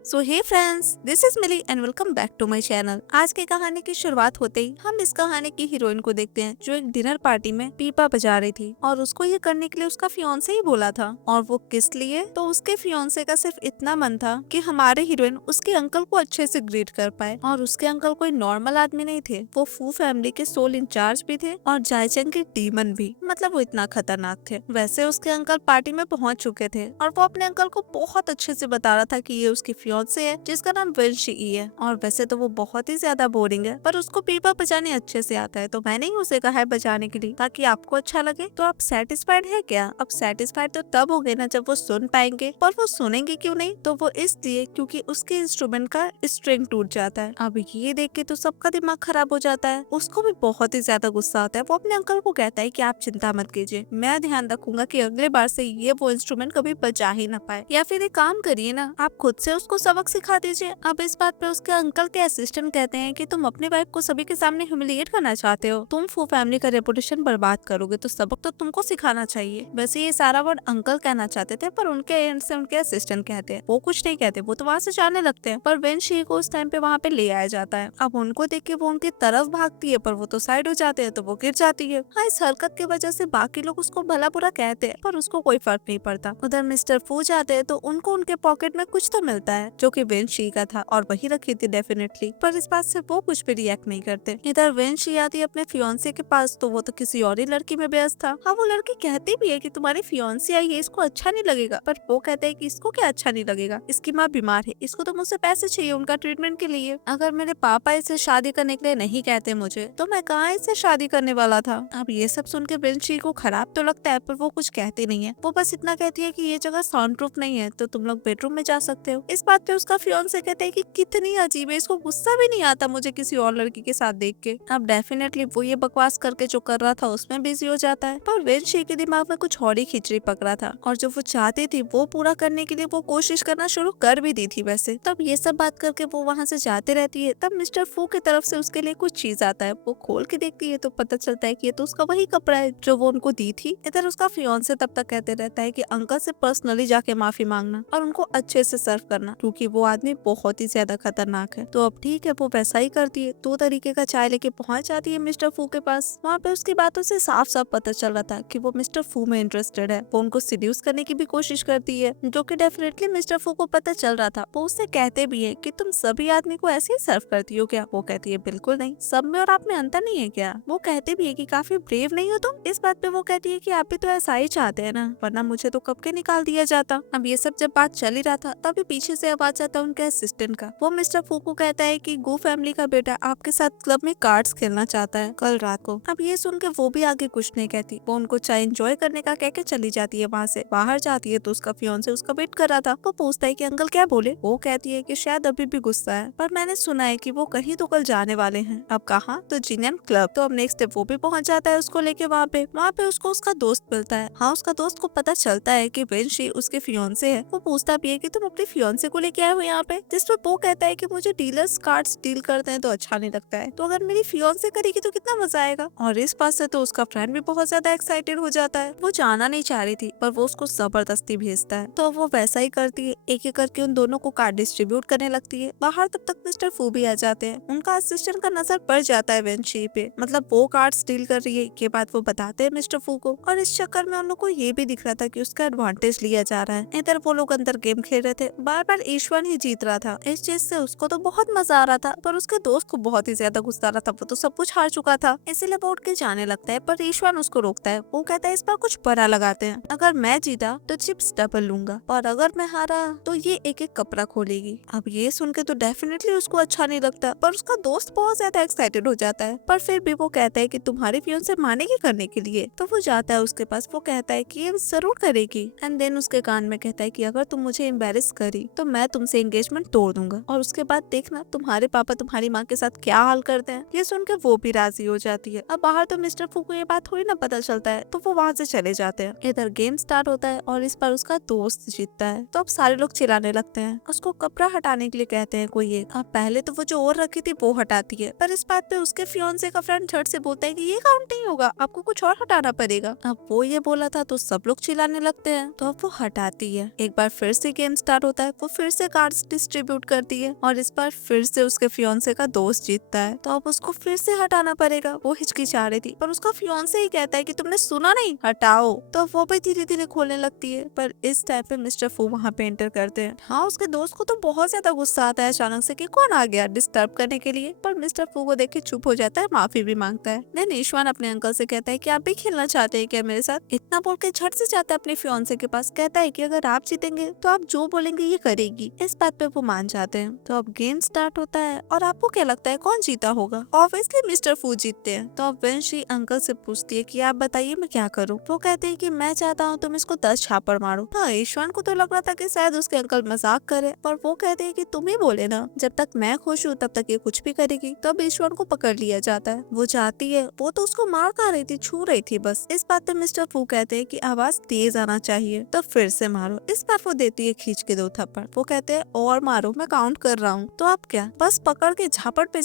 So hey friends, this is Mili and welcome back to my channel. आज की कहानी की शुरुआत होते ही हम इस कहानी की हीरोइन को देखते हैं जो एक डिनर पार्टी में पीपा बजा रही थी और उसको ये करने के लिए उसका फियांसे ही बोला था। और वो किस लिए? तो उसके फियांसे का सिर्फ इतना मन था कि हमारे हीरोइन उसके अंकल को अच्छे से ग्रीट कर पाए। और उसके अंकल कोई नॉर्मल आदमी नहीं थे, वो फू फैमिली के सोल इंचार्ज भी थे और जायचंग के डीमन भी। मतलब वो इतना खतरनाक थे। वैसे उसके अंकल पार्टी में पहुंच चुके थे और वो अपने अंकल को बहुत अच्छे से बता रहा था कि ये उसकी फियांसे है जिसका नाम वेंशी है। और वैसे तो वो बहुत ही ज्यादा बोरिंग है, पर उसको पीपा बजाने अच्छे से आता है, तो मैंने ही उसे कहा है बजाने के लिए ताकि आपको अच्छा लगे। तो आप सेटिस्फाइड है क्या? अब सेटिस्फाइड तो तब हो गए ना जब वो सुन पाएंगे। पर वो सुनेंगे क्यों नहीं? तो वो इसलिए क्योंकि उसके इंस्ट्रूमेंट का स्ट्रिंग टूट जाता है। अब ये देख के तो सबका दिमाग खराब हो जाता है। उसको भी बहुत ही ज्यादा गुस्सा आता है। वो अपने अंकल को कहता है कि आप चिंता मत कीजिए, मैं ध्यान रखूंगा कि अगले बार से ये वो इंस्ट्रूमेंट कभी बजा ही ना पाए। या फिर एक काम करिए ना, आप खुद से उसको सबक सिखा दीजिए। अब इस बात पे उसके अंकल के असिस्टेंट कहते हैं कि तुम अपनी वाइफ को सभी के सामने ह्यूमिलिएट करना चाहते हो, तुम फू फैमिली का रेपुटेशन बर्बाद करोगे, तो सबक तो तुमको सिखाना चाहिए। वैसे ये सारा वर्ड अंकल कहना चाहते थे, पर उनके एंड से उनके असिस्टेंट कहते हैं। वो कुछ नहीं कहते, वो तो वहाँ से जाने लगते हैं। पर वेंशी को उस टाइम पे वहाँ पे ले आया जाता है। अब उनको देख के वो उनकी तरफ भागती है, पर वो तो साइड हो जाते हैं, तो वो गिर जाती है। हाँ, इस हरकत की वजह से बाकी लोग उसको भला बुरा कहते हैं, पर उसको कोई फर्क नहीं पड़ता। उधर मिस्टर फू जाते हैं तो उनको उनके पॉकेट में कुछ तो मिलता है जो कि वेंशी का था और वही रखी थी डेफिनेटली, पर इस बात से वो कुछ भी रिएक्ट नहीं करते। इधर वेंशी आती है अपने फियांसे के पास, तो वो तो किसी और ही लड़की में व्यस्त था। हाँ, वो लड़की कहती भी है कि तुम्हारी फियांसी आई है, इसको अच्छा नहीं लगेगा, पर वो कहते हैं कि इसको क्या अच्छा नहीं लगेगा, इसकी माँ बीमार है, इसको तो मुझसे पैसे चाहिए उनका ट्रीटमेंट के लिए। अगर मेरे पापा इसे शादी करने के लिए नहीं कहते मुझे, तो मैं कहाँ इससे शादी करने वाला था। अब ये सब सुन के वेंशी को खराब तो लगता है, पर वो कुछ कहती नहीं है। वो बस इतना कहती है कि ये जगह साउंड प्रूफ नहीं है, तो तुम लोग बेडरूम में जा सकते हो। इस बात पे उसका फियांसे कहते हैं कि कितनी अजीब है, इसको गुस्सा भी नहीं आता मुझे किसी और लड़की के साथ देख के। अब डेफिनेटली वो ये बकवास करके जो कर रहा था उसमें बिजी हो जाता है, पर वेंशी के दिमाग में कुछ और ही खिचड़ी पक रहा था और जो वो चाहती थी वो पूरा करने के लिए वो कोशिश करना शुरू कर भी दी थी वैसे। तब ये सब बात करके वो वहाँ से जाते रहती है। तब मिस्टर फू की तरफ से उसके लिए कुछ चीज आता है। वो खोल के देखती है तो पता चलता है कि ये तो उसका वही कपड़ा है जो वो उनको दी थी। इधर उसका फियांसे तब तक कहते रहता है कि अंकल से पर्सनली जाके माफी मांगना और उनको अच्छे से सर्व करना, क्योंकि वो आदमी बहुत ही ज्यादा खतरनाक है। तो अब ठीक है, वो वैसा ही करती है। 2 तरीके का चाय लेके पहुंच जाती है मिस्टर फू के पास। वहाँ पे उसकी बातों से साफ साफ पता चल रहा था कि वो मिस्टर फू में इंटरेस्टेड है। वो उनको सिड्यूस करने की भी कोशिश करती है, जो कि डेफिनेटली मिस्टर फू को पता चल रहा था। वो उससे कहते भी है कि तुम सभी आदमी को ऐसे ही सर्व करती हो क्या? वो कहती है बिल्कुल नहीं, सब में और आप में अंतर नहीं है क्या? वो कहते भी है कि काफी ब्रेव नहीं हो तुम। इस बात पे वो कहती है कि आप भी तो ऐसा ही चाहते हैं ना, वरना मुझे तो कब के निकाल दिया जाता। अब ये सब जब बात चल ही रहा था, तभी पीछे से आवाज आता है उनके असिस्टेंट का। वो मिस्टर फू को कहता है कि गो फैमिली का बेटा आपके साथ क्लब में कार्ड्स खेलना चाहता है कल रात को। अब ये सुन के वो भी आगे कुछ नहीं कहती, वो उनको चाय एंजॉय करने का कह के चली जाती है। वहाँ से बाहर जाती है तो उसका फियांसे उसका वेट कर रहा था। वो पूछता है कि अंकल क्या बोले? वो कहती है कि शायद अभी भी गुस्सा है, पर मैंने सुना है कि वो कहीं तो कल जाने वाले हैं। अब कहाँ? तो जिनियन क्लब। तो अब नेक्स्ट स्टेप वो भी पहुंच जाता है उसको लेके वहाँ पे उसको उसका दोस्त मिलता है। हाँ, उसका दोस्त को पता चलता है कि वेंशी उसके फियांसे है। वो पूछता भी है कि तुम अपने फियांसे को लेके आए हो यहाँ पे, जिसपे वो कहता है कि मुझे डीलर्स कार्ड्स डील करते हैं तो अच्छा नहीं लगता है, तो अगर मेरी फियांसे करेगी तो कितना मजा आएगा। और इस बात से तो उसका फ्रेंड भी बहुत ज्यादा एक्साइटेड हो जाता है। वो जाना नहीं चाह रही थी, पर वो उसको जबरदस्ती भेजता है, तो वो वैसा ही करती है। एक एक करके उन दोनों को कार्ड डिस्ट्रीब्यूट करने लगती है। बाहर तब तक मिस्टर फू भी आ जाते हैं। उनका असिस्टेंट का नजर पड़ जाता है वेंशी पे, मतलब वो कार्ड्स डील कर रही है। ये बात वो बताते हैं मिस्टर फू को, और इस चक्कर में उन लोग को ये भी दिख रहा था कि उसका एडवांटेज लिया जा रहा है। इधर वो लोग अंदर गेम खेल रहे थे, बार बार ईश्वन ही जीत रहा था। इस चीज से उसको तो बहुत मजा आ रहा था, पर उसके दोस्त को बहुत ही ज्यादा गुस्सा आ रहा था। वो तो सब कुछ हार चुका था, इसीलिए वो उठ के जाने लगता है, पर ईश्वन उसको रोकता है। वो कहता है इस बार कुछ बड़ा लगाते हैं, अगर मैं जीता तो चिप्स डबल लूंगा, और अगर मैं हारा तो ये एक एक कपड़ा खोलेगी। अब ये सुन के तो डेफिनेटली उसको अच्छा नहीं लगता, पर उसका दोस्त बहुत ज्यादा एक्साइटेड हो जाता है। पर फिर भी वो कहता है कि तुम्हारी फियांसे मानेगी करने के लिए, तो वो जाता है उसके पास। वो कहता है कि ये जरूर करेगी, एंड देन उसके कान में कहता है कि अगर तुम मुझे एम्बेरस करी तो मैं तुमसे एंगेजमेंट तोड़ दूंगा, और उसके बाद देखना तुम्हारे पापा तुम्हारी माँ के साथ क्या हाल करते हैं। ये सुन के वो भी राजी हो जाती है। अब बाहर तो मिस्टर फू को ये बात थोड़ी ना पता चलता है, तो वो वहाँ से चले जाते हैं। इधर गेम स्टार्ट होता है और इस पर उसका दोस्त जीतता है। तो अब सारे लोग चिल्लाने लगते हैं, उसको कपड़ा हटाने के लिए कहते हैं कोई एक। अब पहले तो वो जो और रखी थी वो हटाती है, पर इस बात पे उसके फियांसे का फ्रेंड झट से बोलता है कि ये काउंट नहीं होगा, आपको कुछ और हटाना पड़ेगा। अब वो ये बोला था तो सब लोग चिल्लाने लगते हैं, तो अब वो हटाती है। एक बार फिर से गेम स्टार्ट होता है, वो फिर फिर से कार्ड्स डिस्ट्रीब्यूट करती है और इस बार फिर से उसके फियांसे का दोस्त जीतता है। तो अब उसको फिर से हटाना पड़ेगा। वो हिचकिचा रही थी पर उसका फियांसे ही कहता है कि तुमने सुना नहीं, हटाओ। तो वो भी धीरे धीरे खोलने लगती है। पर इस टाइम पे मिस्टर फू वहाँ पे एंटर करते हैं। हाँ, उसके दोस्त को तो बहुत ज्यादा गुस्सा आता है अचानक से कि कौन आ गया डिस्टर्ब करने के लिए। पर मिस्टर फू को देख के चुप हो जाता है, माफी भी मांगता है। देन ईशवान अपने अंकल से कहता है कि आप भी खेलना चाहते हैं क्या मेरे साथ। इतना बोल के झट से जाता है अपने फियांसे के पास, कहता है कि अगर आप जीतेंगे तो आप जो बोलेंगे ये करेगी। इस बात पे वो मान जाते हैं। तो अब गेम स्टार्ट होता है और आपको क्या लगता है कौन जीता होगा? ऑब्वियसली मिस्टर फू जीतते हैं। तो अब वेंशी अंकल से पूछती है कि आप बताइए मैं क्या करूँ। वो कहते हैं कि मैं चाहता हूँ तुम इसको 10 छापड़ मारो। हाँ, ईशवान को तो लग रहा था कि शायद उसके अंकल मजाक करे, पर वो कहते हैं कि तुम ही बोले ना, जब तक मैं खुश हूँ तब तक ये कुछ भी करेगी। तब ईशवान को पकड़ लिया जाता है। वो जाती है, वो तो उसको मार खा रही थी, छू रही थी बस। इस बात पे मिस्टर फू कहते हैं कि आवाज तेज आना चाहिए, तो फिर से मारो। इस बार वो देती है खींच के 2 थप्पड़। वो कहते हैं और मारो, मैं काउंट कर रहा हूँ। तो अब क्या, बस पकड़ के झापड़ पे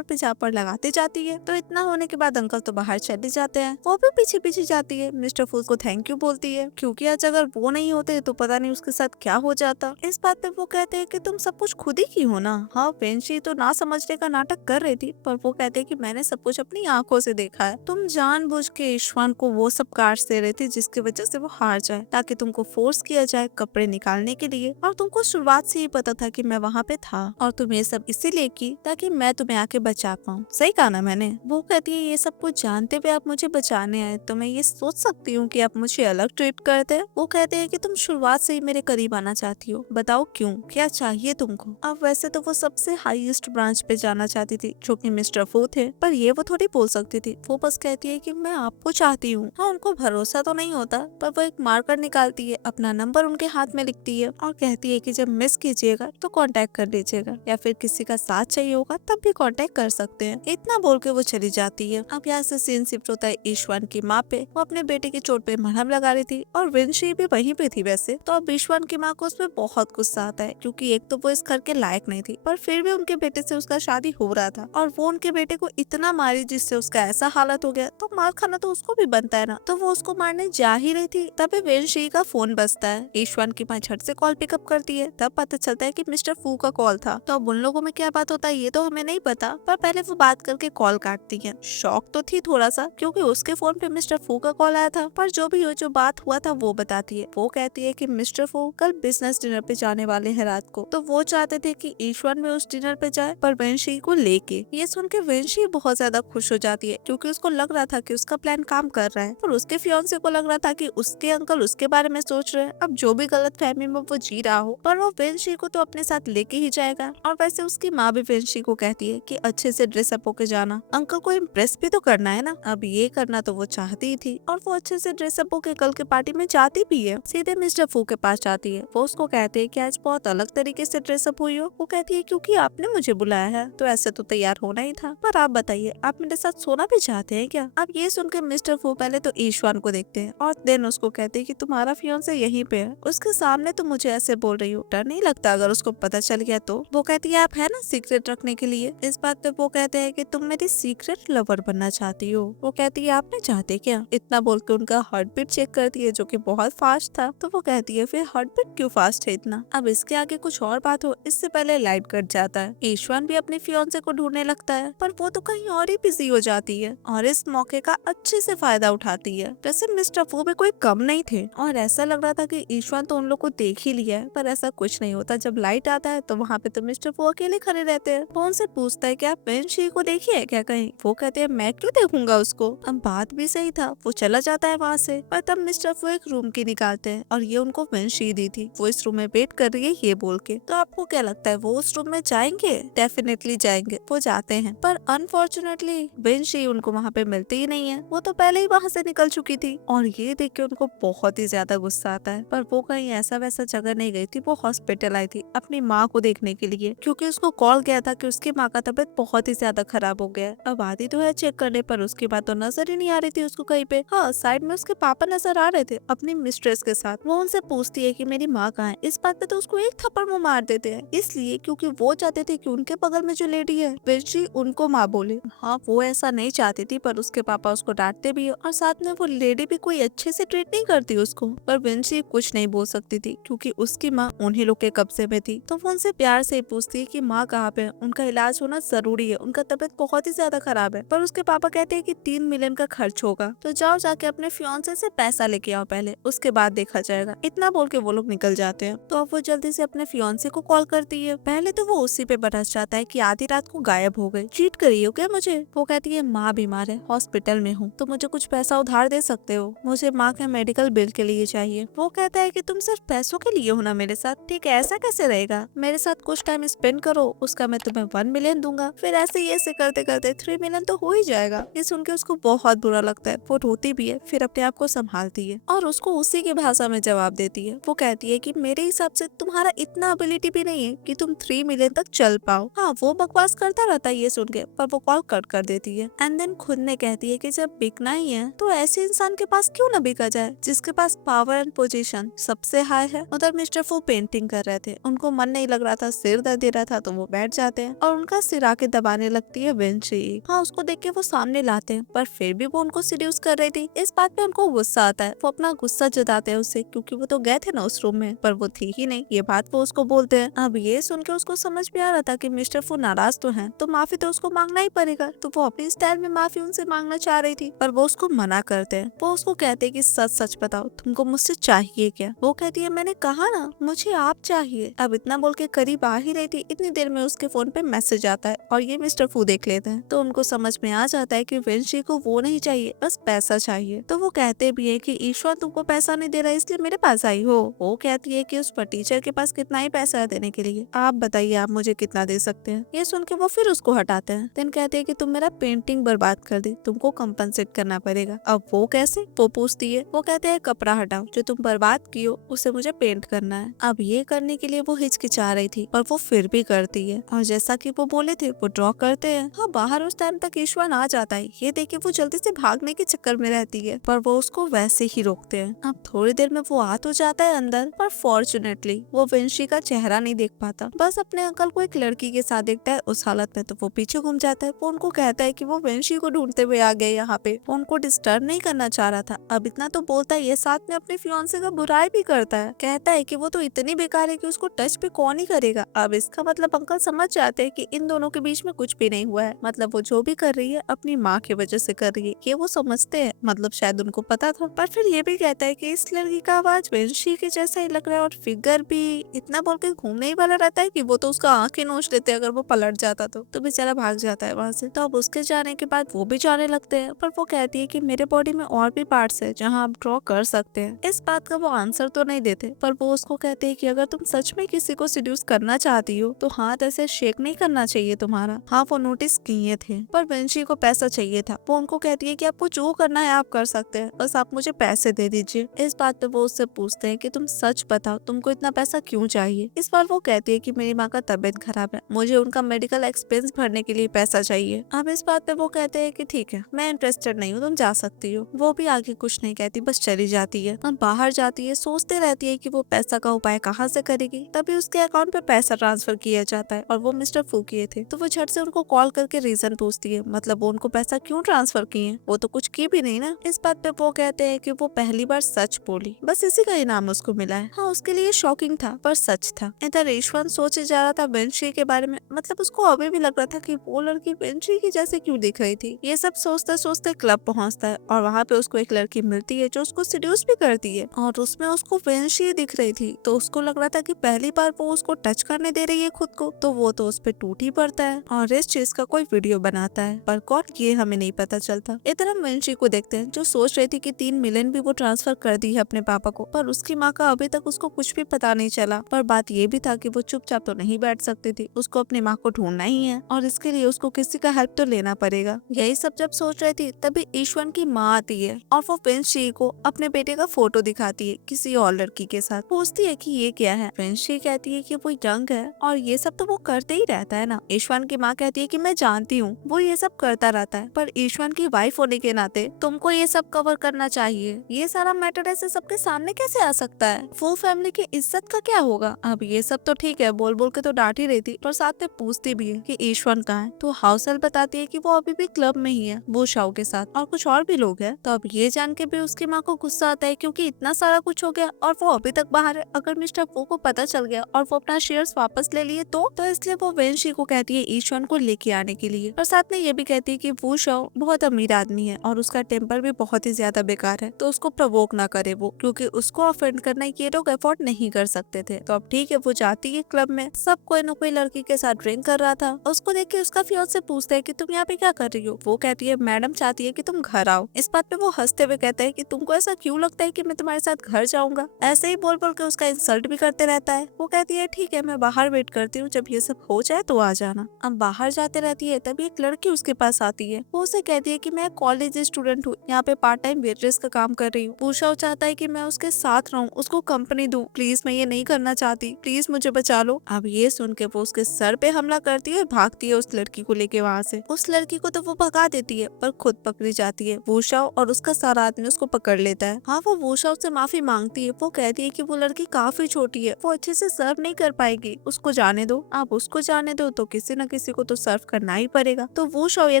झापड़ लगाते जाती है। तो इतना होने के बाद अंकल तो बाहर चले जाते हैं। वो भी पीछे पीछे जाती है। मिस्टर फू को थैंक यू बोलती है, क्योंकि आज अगर वो नहीं होते तो पता नहीं उसके साथ क्या हो जाता। इस बात पे वो कहते हैं कि तुम सब कुछ खुद ही की हो ना। हाँ, वेंशी तो ना समझने का नाटक कर रही थी, पर वो कहते हैं कि मैंने सब कुछ अपनी आंखों से देखा है। तुम जानबूझ के ईशवान को वो सब कार्ड्स दे रहे थे जिसकी वजह से वो हार जाए, ताकि तुमको फोर्स किया जाए कपड़े निकालने के लिए। और तुमको शुरुआत से ही पता था कि मैं वहाँ पे था, और तुम ये सब इसीलिए की ताकि मैं तुम्हें आके बचा पाऊँ। सही कहा ना मैंने? वो कहती है ये सब कुछ जानते हुए आप मुझे बचाने आए, तो मैं ये सोच सकती हूँ कि आप मुझे अलग ट्रीट करते हैं। वो कहते हैं कि तुम शुरुआत से ही मेरे करीब आना चाहती हो, बताओ क्यों, क्या चाहिए तुमको? अब वैसे तो वो सबसे हाईएस्ट ब्रांच पे जाना चाहती थी, जो कि मिस्टर फू थे, पर ये वो थोड़ी बोल सकती थी। वो बस कहती है कि मैं आपको चाहती हूँ। हाँ, उनको भरोसा तो नहीं होता, पर वो एक मार्कर निकालती है, अपना नंबर उनके हाथ में लिखती है और कहती है कि जब मिस कीजिएगा तो कांटेक्ट कर लीजिएगा, या फिर किसी का साथ चाहिए होगा तब भी कांटेक्ट कर सकते हैं। इतना बोल के वो चली जाती है। अब यहाँ से सीन शिफ्ट होता है ईशवान की माँ पे। वो अपने बेटे की चोट पे मरहम लगा रही थी और विंशी भी वहीं पे थी वैसे। तो अब ईशवान की माँ को उसपे बहुत गुस्सा आता है, क्योंकि एक तो वो इस घर के लायक नहीं थी, पर फिर भी उनके बेटे से उसका शादी हो रहा था, और वो उनके बेटे को इतना मारी जिससे उसका ऐसा हालत हो गया। तो मार खाना तो उसको भी बनता है ना। तो वो उसको मारने जा ही रही थी, तभी विंशी का फोन बजता है। ईशवान की माँ झट से कॉल पिकअप करती है। तब पता चलता है कि मिस्टर फू का कॉल था। तो अब उन लोगों में क्या बात होता है ये तो हमें नहीं पता, पर पहले वो बात करके कॉल काटती है। शॉक तो थी थोड़ा सा, क्योंकि उसके फोन पे मिस्टर फू का कॉल आया था, पर जो भी हो, जो बात हुआ था वो बताती है। वो कहती है कि मिस्टर फू कल बिजनेस डिनर पे जाने वाले हैं रात को, तो वो चाहते थे कि ईशवान में उस डिनर पे जाए, पर वेंशी को लेके। ये सुन के वेंशी बहुत ज्यादा खुश हो जाती है, क्योंकि उसको लग रहा था कि उसका प्लान काम कर रहा है, और उसके फियांसे को लग रहा था कि उसके अंकल उसके बारे में सोच रहे हैं। अब जो भी गलत फहमी में वो जी रहा हो, पर वो वेंशी को तो अपने साथ लेके ही जाएगा। और वैसे उसकी माँ भी वेंशी को कहती है कि अच्छे से ड्रेसअप होके जाना, अंकल को इम्प्रेस भी तो करना है ना। अब ये करना तो वो चाहती ही थी, और वो अच्छे से ड्रेसअप होके कल के पार्टी में जाती भी है। सीधे मिस्टर फू के पास जाती है। वो उसको कहते हैं कि आज बहुत अलग तरीके से ड्रेसअप हुई हो। वो कहती है क्योंकि आपने मुझे बुलाया है, तो ऐसे तो तैयार होना ही था। पर आप बताइए, आप मेरे साथ सोना भी चाहते हैं क्या? अब ये सुन के मिस्टर फू पहले तो ईशवान को देखते हैं, और देन उसको कहते हैं कि तुम्हारा फियांसे यहीं पे है, उसके सामने तो मुझे ऐसे बोल रही हो, डर नहीं लगता अगर उसको पता चल गया तो? वो कहती है आप है ना सीक्रेट रखने के लिए। इस बात पे वो कहते हैं कि तुम मेरी सीक्रेट लवर बनना चाहती हो। वो कहती है आप नहीं चाहते क्या? इतना बोल के उनका हार्ट बीट चेक करती है, जो कि बहुत फास्ट था। तो वो कहती है फिर हार्ट बीट क्यों फास्ट है इतना? अब इसके आगे कुछ और बात हो इससे पहले लाइट कट जाता है। ईशवान भी अपने फियांसे को ढूंढने लगता है, पर वो तो कहीं और ही बिजी हो जाती है, और इस मौके का अच्छे से फायदा उठाती है। वैसे मिस्टर फू भी कोई कम नहीं थे, और ऐसा लग रहा था कि ईशवान तो उन लोग को देख ही लिया है, पर ऐसा कुछ नहीं होता। जब लाइट आता है तो वहाँ पे तो मिस्टर फू अकेले खड़े रहते हैं। वो उनसे पूछता है कि आप वेंशी को देखिए है क्या कहीं? वो कहते हैं मैं क्यों देखूंगा उसको। अब बात भी सही था, वो चला जाता है वहाँ से। पर तब मिस्टर फू एक रूम की निकालते हैं, और ये उनको वेंशी दी थी। वो इस रूम में वेट कर रही है ये बोल के। तो आपको क्या लगता है वो उस रूम में जाएंगे? डेफिनेटली जाएंगे। वो जाते हैं, पर अनफॉर्चुनेटली वेंशी उनको वहाँ पे मिलती ही नहीं है। वो तो पहले ही वहाँ से निकल चुकी थी, और ये देख के उनको बहुत ही ज्यादा गुस्सा आता है। पर वो कहीं ऐसा वैसा जगह नहीं गई थी, वो हॉस्पिटल आई थी अपनी माँ को देखने के लिए, क्योंकि उसको कॉल गया था कि उसकी माँ का तबीयत बहुत ही ज्यादा खराब हो गया है। अब आती तो है चेक करने, पर उसकी बात तो नजर ही नहीं आ रही थी उसको कहीं पे। हाँ, साइड में उसके पापा नजर आ रहे थे अपनी मिस्ट्रेस के साथ। वो उनसे पूछती है कि मेरी माँ कहाँ है। इस बात पे तो उसको एक थप्पड़ मुँह मार देते हैं, इसलिए क्योंकि वो चाहते थे कि उनके बगल में जो लेडी है वेंशी उनको माँ बोले। हाँ, वो ऐसा नहीं चाहती थी, पर उसके पापा उसको डांटते भी है, और साथ में वो लेडी भी कोई अच्छे से ट्रीट नहीं करती उसको। पर वेंशी कुछ नहीं बोल सकती थी, क्योंकि उसकी माँ उन्हीं लोग के कब्जे में थी। तो वो उनसे प्यार से पूछती है कि माँ कहाँ पे है, उनका इलाज होना जरूरी है, उनका तबीयत बहुत ही ज्यादा खराब है। पर उसके पापा कहते हैं कि 3 मिलियन का खर्च होगा, तो जाओ जाके अपने फियांसे से पैसा लेके आओ पहले, उसके बाद देखा जाएगा। इतना बोल के वो लोग निकल जाते हैं। तो अब वो जल्दी से अपने फियांसे को कॉल करती है। पहले तो वो उसी पे बरस जाता है कि आधी रात को गायब हो गई, चीट करी हो क्या मुझे। वो कहती है माँ बीमार है, हॉस्पिटल में हूँ, तो मुझे कुछ पैसा उधार दे सकते हो, मुझे माँ के मेडिकल बिल के लिए चाहिए। वो कहता है कि तुम सिर्फ पैसों के लिए हो ना मेरे साथ, ठीक है ऐसा कैसे रहेगा, मेरे साथ कुछ टाइम स्पेंड करो, उसका मैं तुम्हें 1 मिलियन दूंगा, फिर ऐसे ही ऐसे करते करते 3 मिलियन तो हो ही जाएगा। ये सुन के उसको बहुत बुरा लगता है, वो रोती भी है, फिर अपने आप को संभालती है और उसको उसी की भाषा में जवाब देती है। वो कहती है कि मेरे हिसाब से तुम्हारा इतना एबिलिटी भी नहीं है कि तुम 3 मिलियन तक चल पाओ। हाँ वो बकवास करता रहता है ये सुन के, पर वो कॉल कट कर देती है। एंड देन खुद ने कहती है कि जब बिकना ही है तो ऐसे इंसान के पास क्यों ना बिका जाए जिसके पास पावर एंड पोजीशन सबसे हाई है। उधर मिस्टर फू पेंटिंग कर रहे थे, उनको मन नहीं लग रहा था, सिर दर्द दे रहा था, तो वो बैठ जाते हैं और उनका सिर आके दबाने लगती है विंची। हाँ उसको देख के वो सामने लाते हैं, पर फिर भी वो उनको सीड्यूस कर रही थी। इस बात पे उनको गुस्सा आता है, वो अपना गुस्सा जताते हैं उससे, क्योंकि वो तो गए थे ना उस रूम में, पर वो थी ही नहीं। ये बात वो उसको बोलते हैं। अब ये सुन के उसको समझ में आ रहा था कि मिस्टर फू नाराज तो है, तो माफी तो उसको मांगना ही पड़ेगा। तो वो अपनी स्टाइल में माफी उनसे मांगना चाह रही थी, पर वो उसको मना करते हैं। वो उसको कहते हैं कि सच सच बताओ तुमको मुझसे चाहिए क्या। वो कहती है मैंने कहा ना मुझे आप चाहिए। अब इतना बोल के करीब आ ही रही थी, इतनी देर में उसके फोन पे मैसेज आता है और ये मिस्टर फू देख लेते हैं। तो उनको समझ में आ जाता है कि विंची को वो नहीं चाहिए, बस पैसा चाहिए। तो वो कहते भी है कि ईश्वर तुमको पैसा नहीं दे रहा है इसलिए मेरे पास आई हो। वो कहती है कि उस पर टीचर के पास कितना ही पैसा है देने के लिए, आप बताइए आप मुझे कितना दे सकते हैं। ये सुन के वो फिर उसको हटाते हैं। देन कहते हैं कि तुम मेरा पेंटिंग बर्बाद कर दी, तुमको कंपनसेट करना पड़ेगा। अब वो कैसे, वो पूछती है। वो कहते हैं कपड़ा हटाओ, जो तुम बर्बाद की हो उसे मुझे पेंट करना है। अब ये करने के लिए वो हिचकिचा रही थी, पर वो फिर भी करती है और जैसा कि वो बोले थे वो ड्रॉ करते हैं। हाँ बाहर उस टाइम तक ईश्वर आ जाता है, ये देख के वो जल्दी से भागने के चक्कर में रहती है, पर वो उसको वैसे ही रोकते हैं। अब थोड़ी देर में वो आ तो जाता है अंदर, पर फॉर्चुनेटली वो विंची का चेहरा नहीं देख पाता, बस अपने अंकल को एक लड़की के साथ देखता है उस हालत में। तो वो पीछे घूम जाता है। वो उनको कहता है कि वो विंची को ढूंढते हुए आ गए यहाँ पे, वो उनको डिस्टर्ब नहीं करना चाह रहा था। अब इतना तो बोलता है, ये साथ में अपने फियांसे का बुराई भी करता है, कहता है कि वो तो इतनी बेकार है कि उसको टच भी कौन ही करेगा। अब इसका मतलब अंकल समझ जाते हैं कि इन दोनों के बीच में कुछ भी नहीं हुआ है, मतलब वो जो भी कर रही है अपनी माँ की वजह से कर रही है, ये वो समझते हैं, मतलब शायद उनको पता था। पर फिर ये भी कहता है कि इस लड़की का आवाज विंची के जैसा ही लग रहा है और फिगर भी। इतना बोल के घूमने ही वाला रहता है कि वो तो उसका आंखें नोच लेते अगर वो पलट जाता तो बेचारा भाग जाता है वहाँ से। तो अब उसके जाने के बाद वो भी जाने लगते हैं, पर वो कहती है कि मेरे बॉडी में और भी पार्ट्स है जहाँ आप ड्रॉ कर सकते हैं। इस बात का वो आंसर तो नहीं देते, पर वो उसको कहते हैं कि अगर तुम सच में किसी को सिड्यूस करना चाहती हो तो हाथ ऐसे शेक नहीं करना चाहिए तुम्हारा। हाँ वो नोटिस किए थे, पर विंची को पैसा चाहिए था। वो उनको कहती है कि आपको जो करना है आप कर सकते हैं, बस आप मुझे पैसे दे दीजिए। इस बात पे वो उससे पूछते हैं कि तुम सच बताओ तुमको इतना पैसा क्यों चाहिए। इस बार वो कहती है कि मेरी माँ का तबीयत खराब है, मुझे उनका मेडिकल एक्सपेंस भरने के लिए पैसा चाहिए। अब इस बात पे वो कहते हैं कि ठीक है मैं इंटरेस्टेड नहीं हूँ, तुम जा सकती हो। वो भी आगे कुछ नहीं कहती, बस चली जाती है। अब बाहर जाती है, सोचते रहती है कि वो पैसा का उपाय कहाँ से करेगी। तभी उसके अकाउंट पे पैसा ट्रांसफर किया जाता है और वो मिस्टर फू किए थे। तो वो झट से उनको कॉल करके रीजन पूछती है, मतलब वो उनको पैसा क्यों ट्रांसफर किए, वो तो कुछ की भी नहीं ना। इस बात पे वो कहते हैं कि वो पहली बार सच बोली, बस इसी का इनाम उसको मिला है। हाँ उसके लिए शॉकिंग था पर सच था। इधर ईश्वर सोचे जा रहा था विंची के बारे में, मतलब उसको अभी भी लग रहा था कि वो लड़की विंची की जैसे क्यों दिख रही थी। ये सब सोचते सोचते क्लब पहुंचता है और वहाँ पे उसको एक लड़की मिलती है जो उसको सीड्यूस भी करती है और उसमें उसको विंची दिख रही थी। तो उसको लग रहा था कि पहली बार वो उसको टच करने दे रही है खुद को, तो वो तो उस पर टूट ही पड़ता है और इस चीज का कोई वीडियो बनाता है, पर कौन ये हमें नहीं पता चलता। इधर हम विंची को देखते हैं जो सोच रही थी कि 3 मिलियन भी वो ट्रांसफर कर दी है अपने पापा को, पर उसकी माँ का अभी तक उसको कुछ भी पता नहीं चला। पर बात ये भी था कि वो चुपचाप तो नहीं बैठ सकती थी, उसको अपनी माँ को ढूंढना ही है और इसके लिए उसको किसी का हेल्प तो लेना पड़ेगा। यही सब जब सोच रही थी तभी ईश्वर की माँ आती है और वो विंची को अपने बेटे का फोटो दिखाती है किसी और लड़की के साथ, पूछती है कि ये क्या है। विंची कहती है कि वो यंग है और ये सब तो वो करते ही रहता है ना। ईश्वर की माँ कहती है कि मैं जानती हूँ वो ये सब करता रहता है, पर ईश्वर की वाइफ होने के नाते तुमको ये सब कवर करना चाहिए। ये सारा मैटर ऐसे सबके सामने कैसे आ सकता है, वो फैमिली की इज्जत का क्या होगा। अब ये सब तो ठीक है, बोल बोल के तो डांट ही रही थी, पर साथ में पूछती भी है कि ईश्वर कहाँ है। तो हाउस हेल्प बताती है कि वो अभी भी क्लब में ही है वो शाओ के साथ और कुछ और भी लोग हैं। तो अब ये जान के भी उसकी माँ को गुस्सा आता है क्योंकि इतना सारा कुछ हो गया और वो अभी तक बाहर है। अगर मिस्टर मिस्टर फू को पता चल गया और वो अपना शेयर्स वापस ले लिए तो इसलिए वो वेनशी को कहती है ईशवन को लेके आने के लिए, और साथ में ये भी कहती है कि वू शाओ बहुत अमीर आदमी है और उसका टेम्पर भी बहुत ही ज्यादा बेकार है, तो उसको प्रवोक ना करे वो, क्योंकि उसको ऑफेंड करना ये लोग अफोर्ड नहीं कर सकते थे। तो अब ठीक है, वो जाती है क्लब में, सब कोई न कोई लड़की के साथ ड्रिंक कर रहा था। उसको देख के उसका फियांसे पूछता है कि तुम यहाँ पे क्या कर रही हो। वो कहती है मैडम चाहती है कि तुम घर आओ। इस बात पे वो हंसते हुए कहता है कि तुमको ऐसा क्यों लगता है कि मैं तुम्हारे साथ घर जाऊंगा। ऐसे ही बोल बोल के उसका इंसल्ट भी करते रहता है। वो कहती है ठीक है, मैं बाहर वेट करती हूँ, जब ये सब हो जाए तो आ जाना। अब बाहर जाते रहती है, तभी एक लड़की उसके पास आती है। वो उसे कहती है कि मैं कॉलेज स्टूडेंट हूँ, यहाँ पे पार्ट टाइम वेट्रेस का काम कर रही हूँ। वो चाहता है कि मैं उसके साथ रहूँ, उसको कंपनी दूं, प्लीज मैं ये नहीं करना चाहती, प्लीज मुझे बचा लो। अब ये सुन के वो उसके सर पे हमला करती है, भागती है उस लड़की को लेके वहाँ से। उस लड़की को तो वो भगा देती है, पर खुद पकड़ी जाती है। वूशाओ और उसका सारा आदमी उसको पकड़ लेता है। हाँ, वो वूशाओ से माफी मांगती है। वो कहती है कि वो लड़की काफी छोटी है, वो अच्छे से सर्व नहीं कर पाएगी, उसको जाने दो। आप उसको जाने दो तो किसी न किसी को तो सर्व करना ही पड़ेगा। तो वूशाओ ये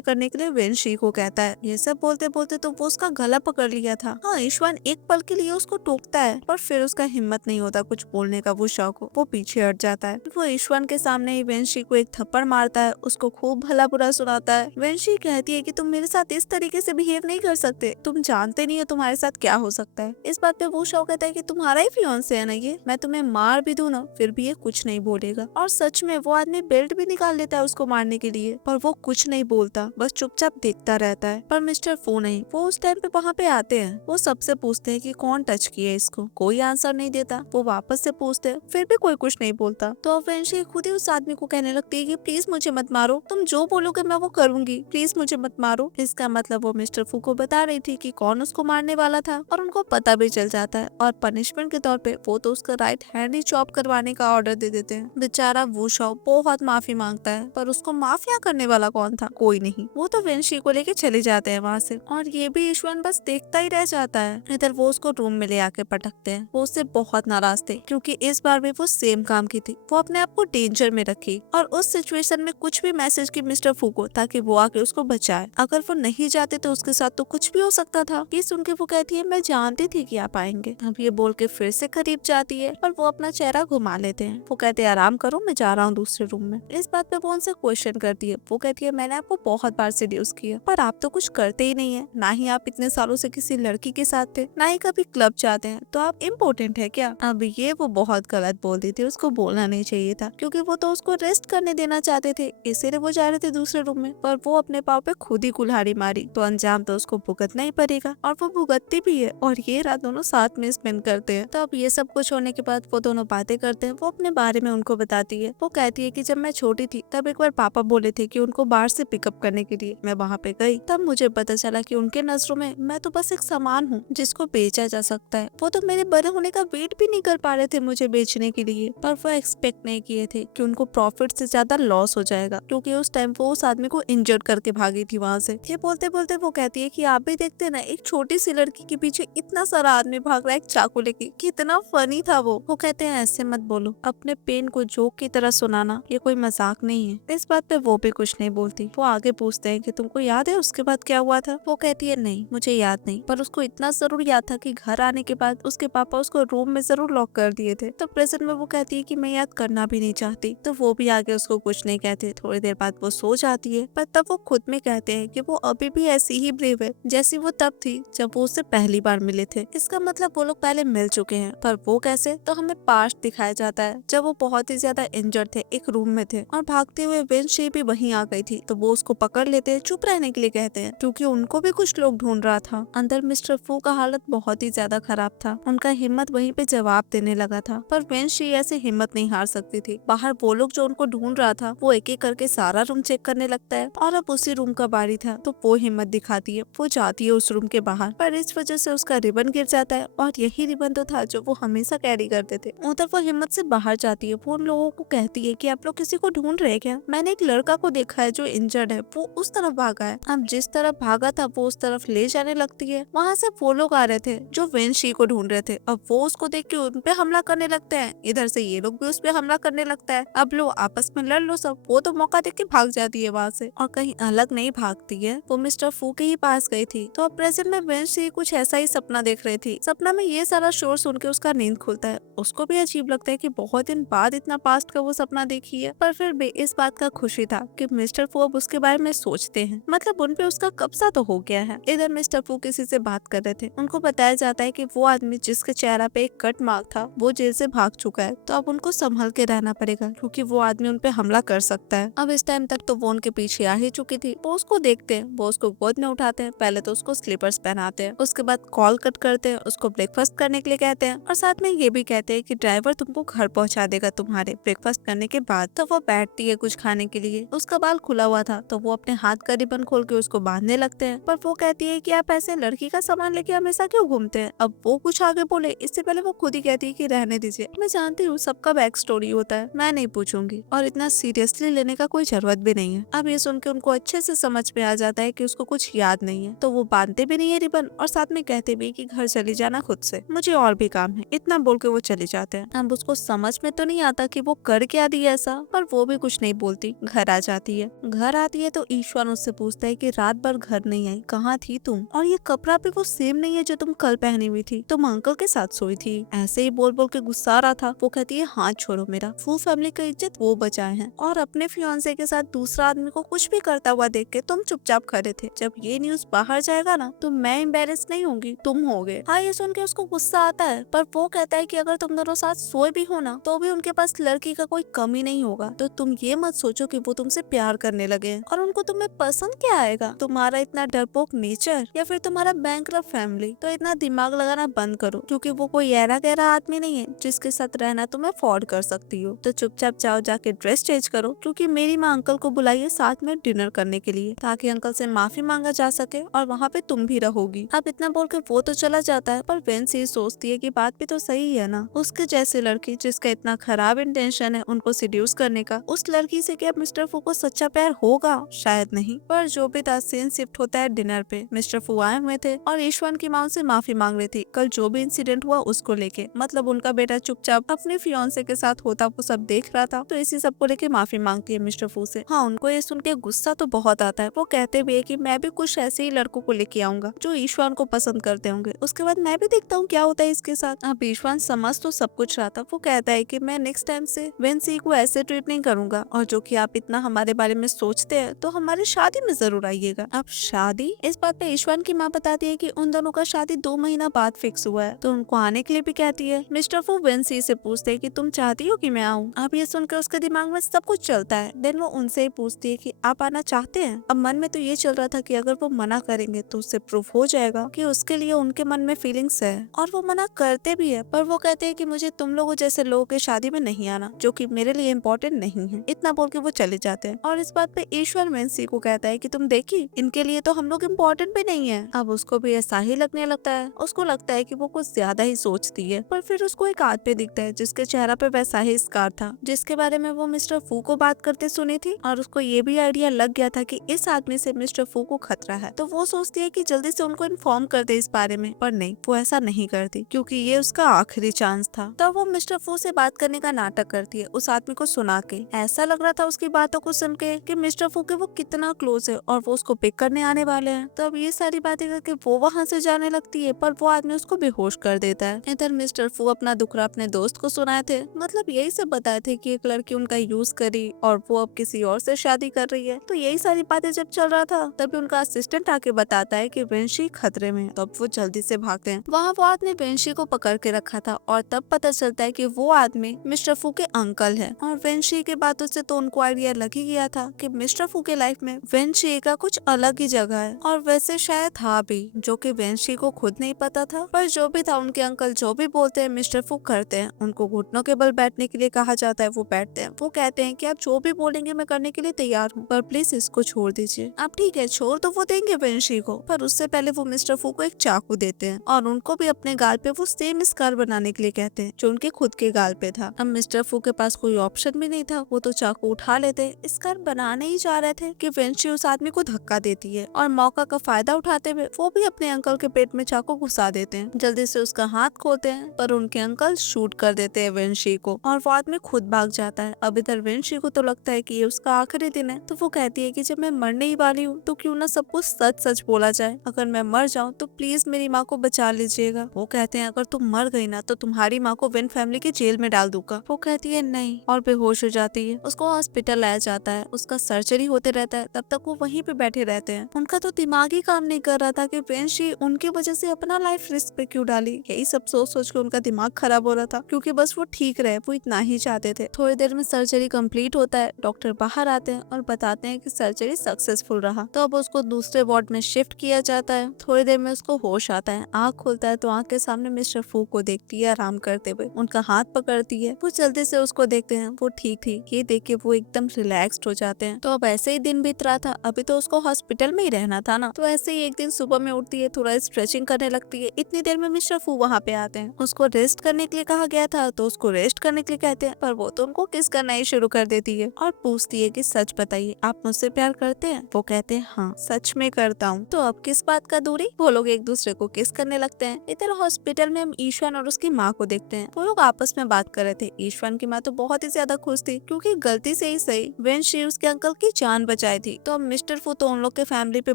करने के लिए वेनशी को कहता है। ये सब बोलते बोलते तो वो उसका गला पकड़ लिया था। हाँ, ईशवन एक पल के लिए उसको टोकता है, पर फिर उसका हिम्मत नहीं होता कुछ बोलने का वूशाओ को। वो पीछे हट जाता है। वो ईशवन के सामने ही वेनशी को एक थप्पड़ मारता है, उसको खूब भला बुरा सुनाता है। वेनशी कहती है कि तुम मेरे साथ इस तरीके से बिहेव नहीं कर सकते, तुम जानते नहीं हो तुम्हारे साथ क्या हो सकता है। इस बात पे वूशाओ कहता है कि तुम्हारा ही फियांसे है ना ये, मैं तुम्हें मार भी दूं ना फिर भी ये कुछ नहीं बोलेगा। और सच में वो आदमी बेल्ट भी निकाल लेता है उसको मारने के लिए, पर वो कुछ नहीं बोलता, बस चुपचाप देखता रहता है। पर मिस्टर फू नहीं, वो उस टाइम पे वहाँ पे आते हैं। वो सबसे पूछते हैं कि कौन टच किया इसको, कोई आंसर नहीं देता। वो वापस से पूछते हैं, फिर भी कोई कुछ नहीं बोलता। तो अब वेनशी खुद ही उस आदमी को कहने लगती है कि प्लीज मुझे मत मारो, तुम जो बोलोगे मैं वो करूंगी, प्लीज मुझे मत मारो। इसका मतलब वो मिस्टर फू को बता रही थी कि कौन उसको मारने वाला था, और उनको पता भी चल जाता है। और पनिशमेंट के तौर पे वो तो उसका राइट हैंड ही चॉप करवाने का ऑर्डर दे देते हैं। बेचारा वूशाओ बहुत माफी मांगता है, पर उसको माफिया करने वाला कौन था, कोई नहीं। वो तो वेनशी को लेके चले जाते हैं वहाँ से, और ये भी ईश्वन बस देखता ही रह जाता है। इधर वो उसको रूम में ले आके पटकते हैं। वो उससे बहुत नाराज थे, क्योंकि इस बार भी वो सेम काम की थी। वो अपने आप को डेंजर में रखी और उस सिचुएशन में कुछ भी मैसेज की मिस्टर फू को, ताकि वो आके उसको बचाए। अगर वो नहीं जाते तो उसके साथ तो कुछ भी हो सकता था। ये सुन के वो कहती है मैं जानती थी कि आप आएंगे। अब ये बोल के फिर से करीब जाती है, और वो अपना चेहरा घुमा लेते हैं। वो कहते हैं आराम करो, मैं जा रहा हूँ दूसरे रूम में। इस बात पे वो उनसे क्वेश्चन करती है। वो कहती है मैंने आपको बहुत बार सेड्यूस किया, पर आप तो कुछ करते ही नहीं है, ना ही आप इतने सालों से किसी लड़की के साथ थे, ना ही कभी क्लब जाते हैं, तो आप इम्पोर्टेंट है क्या। अब ये वो बहुत गलत बोल दी थी, उसको बोलना नहीं चाहिए था, क्योंकि वो तो उसको रेस्ट करने देना चाहते थे, इसीलिए वो जा रहे थे दूसरे रूम में। पर वो अपने पाँव पे खुद ही कुल्हाड़ी मारी, तो अंजाम तो उसको भुगतना ही पड़ेगा, और वो भुगतती भी है। और ये रात दोनों साथ में स्पेंड करते हैं। तो अब ये सब कुछ होने के बाद वो दोनों बातें करते हैं। वो अपने बारे में उनको बताती है। वो कहती है कि जब मैं छोटी थी तब एक बार पापा बोले थे कि उनको बाहर से पिकअप करने के लिए। मैं वहाँ पे गई, तब मुझे पता चला कि उनके नजरों में मैं तो बस एक सामान हूँ जिसको बेचा जा सकता है। वो तो मेरे बड़े होने का वेट भी नहीं कर पा रहे थे मुझे बेचने के लिए, पर वो एक्सपेक्ट नहीं किए थे कि उनको प्रॉफिट से ज्यादा लॉस हो जाएगा, क्योंकि उस टाइम वो उस आदमी को इंजर्ड करके भागी थी वहाँ से। ये बोलते बोलते वो कहती है कि आप भी देखते ना, एक छोटी सी लड़की के पीछे इतना सारा आदमी भाग रहा है एक चाकू लेके, कितना फनी था वो कहते हैं ऐसे मत बोलो, अपने पेन को जोक की तरह सुनाना ये कोई मजाक नहीं है। इस बात पे वो भी कुछ नहीं बोलती। वो आगे पूछते हैं कि तुमको याद है उसके बाद क्या हुआ था। वो कहती है नहीं, मुझे याद नहीं, पर उसको इतना जरूर याद था कि घर आने के बाद उसके पापा उसको रूम में जरूर लॉक कर दिए थे। तो प्रेजेंट में वो कहती है कि मैं याद करना भी नहीं चाहती। तो वो भी आगे उसको कुछ नहीं कहते। थोड़ी देर बाद वो सो जाती है, पर तब वो खुद में कहते हैं कि वो अभी भी ऐसी ही ब्रेव है जैसी वो तब थी जब वो उससे पहली बार मिले थे। इसका मतलब वो लोग पहले मिल चुके हैं, पर वो कैसे। तो हमें पास्ट दिखाया जाता है जब वो बहुत ही ज्यादा इंजर्ड थे, एक रूम में थे, और भागते हुए वेनशी भी वहीं आ गई थी। तो वो उसको पकड़ लेते हैं, चुप रहने के लिए कहते हैं, क्योंकि उनको भी कुछ लोग ढूंढ रहा था। अंदर मिस्टर फू का हालत बहुत ही ज्यादा खराब था। उनका हिम्मत वहीं पे जवाब देने लगा था, पर वेनशी ऐसे हिम्मत नहीं हार सकती थी। बाहर वो लोग जो उनको ढूंढ रहा था, वो एक एक करके सारा रूम चेक करने लगता है, और अब उसी रूम का बारी था। तो वो हिम्मत दिखाती है, वो जाती है उस रूम के बाहर, पर इस वजह से उसका रिबन गिर जाता है, और यही रिबन तो था जो वो हमेशा कैरी करते थे। उधर वो हिम्मत से बाहर जाती है। वो उन लोगों को कहती है कि आप लोग किसी को ढूंढ रहे हैं क्या, मैंने एक लड़का को देखा है जो इंजर्ड है, वो उस तरफ भागा है। अब जिस तरफ भागा था वो उस तरफ ले जाने लगती है। वहाँ से वो लोग आ रहे थे जो वेनशी को ढूंढ रहे थे। अब वो उसको देख के उन पे हमला करने लगते हैं, इधर से ये लोग भी उस पे हमला करने लगता है। अब लो आपस में लड़ लो सब। वो तो मौका देख के भाग जाती है वहाँ से, और कहीं अलग नहीं भागती है, वो मिस्टर फू के ही पास गई थी। तो अब प्रेजेंट में वेनशी कुछ ऐसा ही सपना देख रही थी। सपना में ये सारा शोर सुन के उसका नींद खुलता है। उसको भी अजीब लगता है कि बहुत दिन बाद इतना पास्ट का वो सपना देखी है, पर फिर भी इस बात का खुशी था कि मिस्टर फू अब उसके बारे में सोचते हैं, मतलब उन पे उसका कब्जा तो हो गया है। इधर मिस्टर फू किसी से बात कर रहे थे, उनको बताया जाता है कि वो आदमी जिसके चेहरा पे एक कट मार्क था वो जेल से भाग चुका है, तो अब उनको संभल के रहना पड़ेगा क्योंकि वो आदमी उन पे हमला कर सकता है। अब इस टाइम तक तो वो उनके पीछे आ ही चुकी थी। वो उसको देखते हैं, वो उसको गोद में उठाते हैं, पहले तो उसको स्लीपर्स पहनाते हैं, उसके बाद कॉल कट करते हैं, उसको ब्रेकफास्ट करने के लिए कहते हैं और साथ में ये भी कहते हैं कि ड्राइवर तुमको घर पहुंचा देगा तुम्हारे ब्रेकफास्ट करने के बाद। तो वो बैठती है कुछ खाने के लिए, उसका बाल खुला हुआ था तो वो अपने हाथ का रिबन खोल के उसको बांधने लगते हैं, पर वो कहती है कि आप ऐसे लड़की का सामान लेके हमेशा क्यों घूमते हैं। अब वो कुछ आगे बोले इससे पहले वो खुद ही कहती है कि रहने दीजिए, मैं जानती हूँ सबका बैक स्टोरी होता है, मैं नहीं पूछूंगी और इतना सीरियसली लेने का कोई जरूरत भी नहीं है। अब ये सुन के उनको अच्छे से समझ में आ जाता है कि उसको कुछ याद नहीं है, तो वो बांधते भी नहीं है रिबन और साथ में कहते भी कि घर चली जाना खुद से, मुझे और भी काम है, इतना बोल के वो चले जाते हैं। अब उसको समझ में तो नहीं आता कि वो कर क्या दी ऐसा, पर वो भी कुछ नहीं बोलती, घर आ जाती है। घर आती है तो ईश्वर उससे पूछता है कि रात भर घर नहीं आई, कहाँ थी तुम, और ये कपड़ा भी वो सेम नहीं है जो तुम कल पहनी हुई थी, तुम अंकल के साथ सोई थी। ऐसे ही बोल बोल के गुस्सा आ रहा था। वो कहती है हाथ छोड़ो मेरा, फुल फैमिली का इज्जत वो बचाए हैं और अपने फियांसे के साथ दूसरा आदमी को कुछ भी करता हुआ देख के तुम चुपचाप खड़े थे। जब ये न्यूज बाहर जाएगा ना तो मैं एम्बेरस नहीं होंगी, तुम होगे। हाँ, ये सुन के उसको गुस्सा आता है, पर वो कहता है कि अगर तुम दोनों साथ सोए भी हो ना तो भी उनके पास लड़की का कोई कमी नहीं होगा, तो तुम ये मत सोचो कि वो तुमसे प्यार करने लगे और उनको तुम्हें पसंद क्या आएगा, तुम्हारा इतना डरपोक नेचर या फिर तुम्हारा बैंकरप्ट फैमिली। तो इतना दिमाग लगाना बंद करो क्योंकि वो कोई ऐरा गहरा आदमी नहीं है जिसके साथ रहना तुम अफोर्ड कर सकती हो। तो चुपचाप जाओ, जाके ड्रेस चेंज करो क्योंकि मेरी माँ अंकल को बुलाइए साथ में डिनर करने के लिए ताकि अंकल से माफी मांगा जा सके और वहाँ पे तुम भी रहोगी। अब इतना बोल के वो तो चला जाता है, पर वेंसी सोचती है कि बात भी तो सही है ना, उसके जैसे लड़की जिसका इतना खराब इंटेंशन है उनको सिड्यूस करने का, उस लड़की से क्या मिस्टर फू को सच्चा प्यार होगा, शायद नहीं। पर जो भी था सीन शिफ्ट होता है डिनर पे। मिस्टर फू आए हुए थे और ईश्वन की माँ उनसे माफी मांग रही थी कल जो भी इंसिडेंट हुआ उसको लेके, मतलब उनका बेटा चुपचाप अपने फियांसे के साथ होता वो सब देख रहा था, तो इसी सब को लेके माफी मांगती है मिस्टर फू से। हाँ, उनको ये सुन के गुस्सा तो बहुत आता है। वो कहते भी है कि मैं भी कुछ ऐसे ही लड़कों को लेके आऊंगा जो ईश्वन को पसंद करते होंगे, उसके बाद मैं भी देखता हूँ क्या होता है इसके साथ। अब ईश्वन समझ तो सब कुछ रहा था। वो कहता है कि मैं नेक्स्ट टाइम से वेंसी को ऐसे ट्रीट नहीं करूंगा और जो कि आप इतना हमारे बारे में सोचते हैं तो हमारी शादी में जरूर आइएगा। अब शादी, इस बात पे ईश्वन की माँ बताती है कि उन दोनों का शादी 2 महीना बाद फिक्स हुआ है, तो उनको आने के लिए भी कहती है। मिस्टर फू वेंसी से पूछते है कि तुम चाहती हो कि मैं आऊँ। अब ये सुनकर उसके दिमाग में सब कुछ चलता है। देन वो उनसे ही पूछती है कि आप आना चाहते हैं। अब मन में तो ये चल रहा था कि अगर वो मना करेंगे तो उससे प्रूफ हो जाएगा कि उसके लिए उनके मन में फीलिंग्स है, और वो मना करते भी है। पर वो कहते हैं कि मुझे तुम लोगों जैसे लोगों के शादी में नहीं आना, जो कि मेरे लिए इम्पोर्टेंट नहीं है। इतना बोल के वो चले जाते हैं और इस बात पे ईश्वर वेंसी को कहता है कि तुम देखी, इनके लिए तो हम लोग इम्पोर्टेंट भी नहीं है। अब उसको भी ऐसा ही लगने लगता है। उसको लगता है कि वो कुछ ज्यादा ही सोचती है। पर फिर उसको एक आदमी दिखता है जिसके चेहरा पे वैसा ही स्कार था जिसके बारे में वो मिस्टर फू को बात करते सुनी थी, और उसको ये भी आइडिया लग गया था कि इस आदमी से मिस्टर फू को खतरा है। तो वो सोचती है कि जल्दी से उनको इन्फॉर्म कर दे इस बारे में, पर नहीं, वो ऐसा नहीं करती क्योंकि ये उसका आखिरी चांस था। तब वो मिस्टर फू से बात करने का नाटक करती है उस आदमी को सुना के। ऐसा लग रहा था उसकी बातों को सुन के कि मिस्टर फू के वो कितना क्लोज है और वो उसको पिक करने आने वाले हैं। तब ये सारी बातें करके वो वहाँ से जाने लगती है, पर वो आदमी उसको बेहोश कर देता है। इधर मिस्टर फू अपना दुखड़ा अपने दोस्त को सुनाए थे, मतलब यही सब बताए थे कि एक लड़की उनका यूज करी और वो अब किसी और से शादी कर रही है। तो यही सारी बातें जब चल रहा था तभी उनका असिस्टेंट आके बताता है कि वेंशी खतरे में। तब वो जल्दी से भागते हैं। वहाँ वो आदमी वेंशी को पकड़ के रखा था और तब पता चलता है कि वो आदमी मिस्टर फू के अंकल है। और वेंशी के बातों से तो उनको आइडिया लग ही गया था कि मिस्टर फू के लाइफ में वेंशी का कुछ अलग ही जगह है, और वैसे शायद था भी, जो कि वेंशी को खुद नहीं पता था। पर जो भी था, उनके अंकल जो भी बोलते हैं मिस्टर फू करते हैं। उनको घुटनों के बल बैठने के लिए कहा जाता है, वो बैठते हैं। वो कहते हैं कि आप जो भी बोलेंगे मैं करने के लिए तैयार हूँ, पर प्लीज इसको छोड़ दीजिए। अब ठीक है, छोड़ तो वो देंगे वेंशी को, पर उससे पहले वो मिस्टर फू को एक चाकू देते हैं और उनको भी अपने गाल पे वो सेम स्कार बनाने के लिए कहते हैं जो उनके खुद के गाल पे था। अब मिस्टर फू के पास कोई ऑप्शन भी नहीं था, वो तो चाकू उठा लेते। स्कार बनाने ही जा रहे थे कि वेंशी उस आदमी को धक्का देती है और मौका का फायदा उठाते हुए वो भी अपने अंकल के पेट में चाकू घुसा देते हैं। जल्दी से उसका हाथ खोलते हैं, पर उनके अंकल शूट कर देते हैं वेंशी को और वो आदमी खुद भाग जाता है। अब इधर वेंशी को तो लगता है कि ये उसका आखिरी दिन है, तो वो कहती है कि जब मैं मरने ही वाली हूँ तो क्यों ना सब कुछ सच सच बोला जाए। अगर मैं मर जाऊँ तो प्लीज मेरी माँ को बचा लीजिएगा। वो कहते हैं अगर तुम मर गई ना तो तुम्हारी माँ को विन फैमिली की जेल में डाल दूंगा। वो कहती है नहीं और बेहोश हो जाती है। उसको हॉस्पिटल लाया जाता है, उसका सर्जरी होते रहता है, तब तक वो वहीं पे बैठे रहते हैं। उनका तो दिमाग ही काम नहीं कर रहा था कि वेंशी उनकी वजह से अपना लाइफ रिस्क पे क्यों डाली। यही सब सोच सोच के उनका दिमाग खराब हो रहा था, क्योंकि बस वो ठीक रहे, वो इतना ही चाहते थे। थोड़ी देर में सर्जरी कंप्लीट होता है, डॉक्टर बाहर आते हैं और बताते हैं कि सर्जरी सक्सेसफुल रहा। तो अब उसको दूसरे वार्ड में शिफ्ट किया जाता है। थोड़ी देर में उसको होश आता है, आँख खुलता है तो आँख के सामने मिस्टर फू को देखती है आराम करते हुए। उनका हाथ पकड़ती है, वो जल्दी से उसको देखते हैं, वो ठीक थी। ये देख के वो एकदम रिलैक्स्ड हो जाते हैं। तो अब ऐसे ही दिन बीत रहा था, अभी तो उसको हॉस्पिटल में ही रहना था ना। तो ऐसे ही एक दिन सुबह में उठती है, थोड़ा स्ट्रेचिंग करने लगती है। इतनी देर में मिस्टर फू वहाँ पे आते हैं। उसको रेस्ट करने के लिए कहा गया था तो उसको रेस्ट करने के लिए कहते हैं, पर वो तो उनको किस करना ही शुरू कर देती है और पूछती है कि सच बताइए, आप मुझसे प्यार करते हैं? वो कहते हैं हाँ सच में करता हूँ। तो अब किस बात का दूरी, वो लोग एक दूसरे को किस करने लगते हैं। इधर हॉस्पिटल में हम ईशान और उसकी माँ को देखते हैं। वो लोग आपस में बात कर रहे थे। ईशान की माँ तो बहुत ही ज्यादा खुश थी, क्योंकि गलती से ही सही वेंशी उसके अंकल की जान बचाई थी। तो अब मिस्टर फू तो उन लोग के फैमिली पे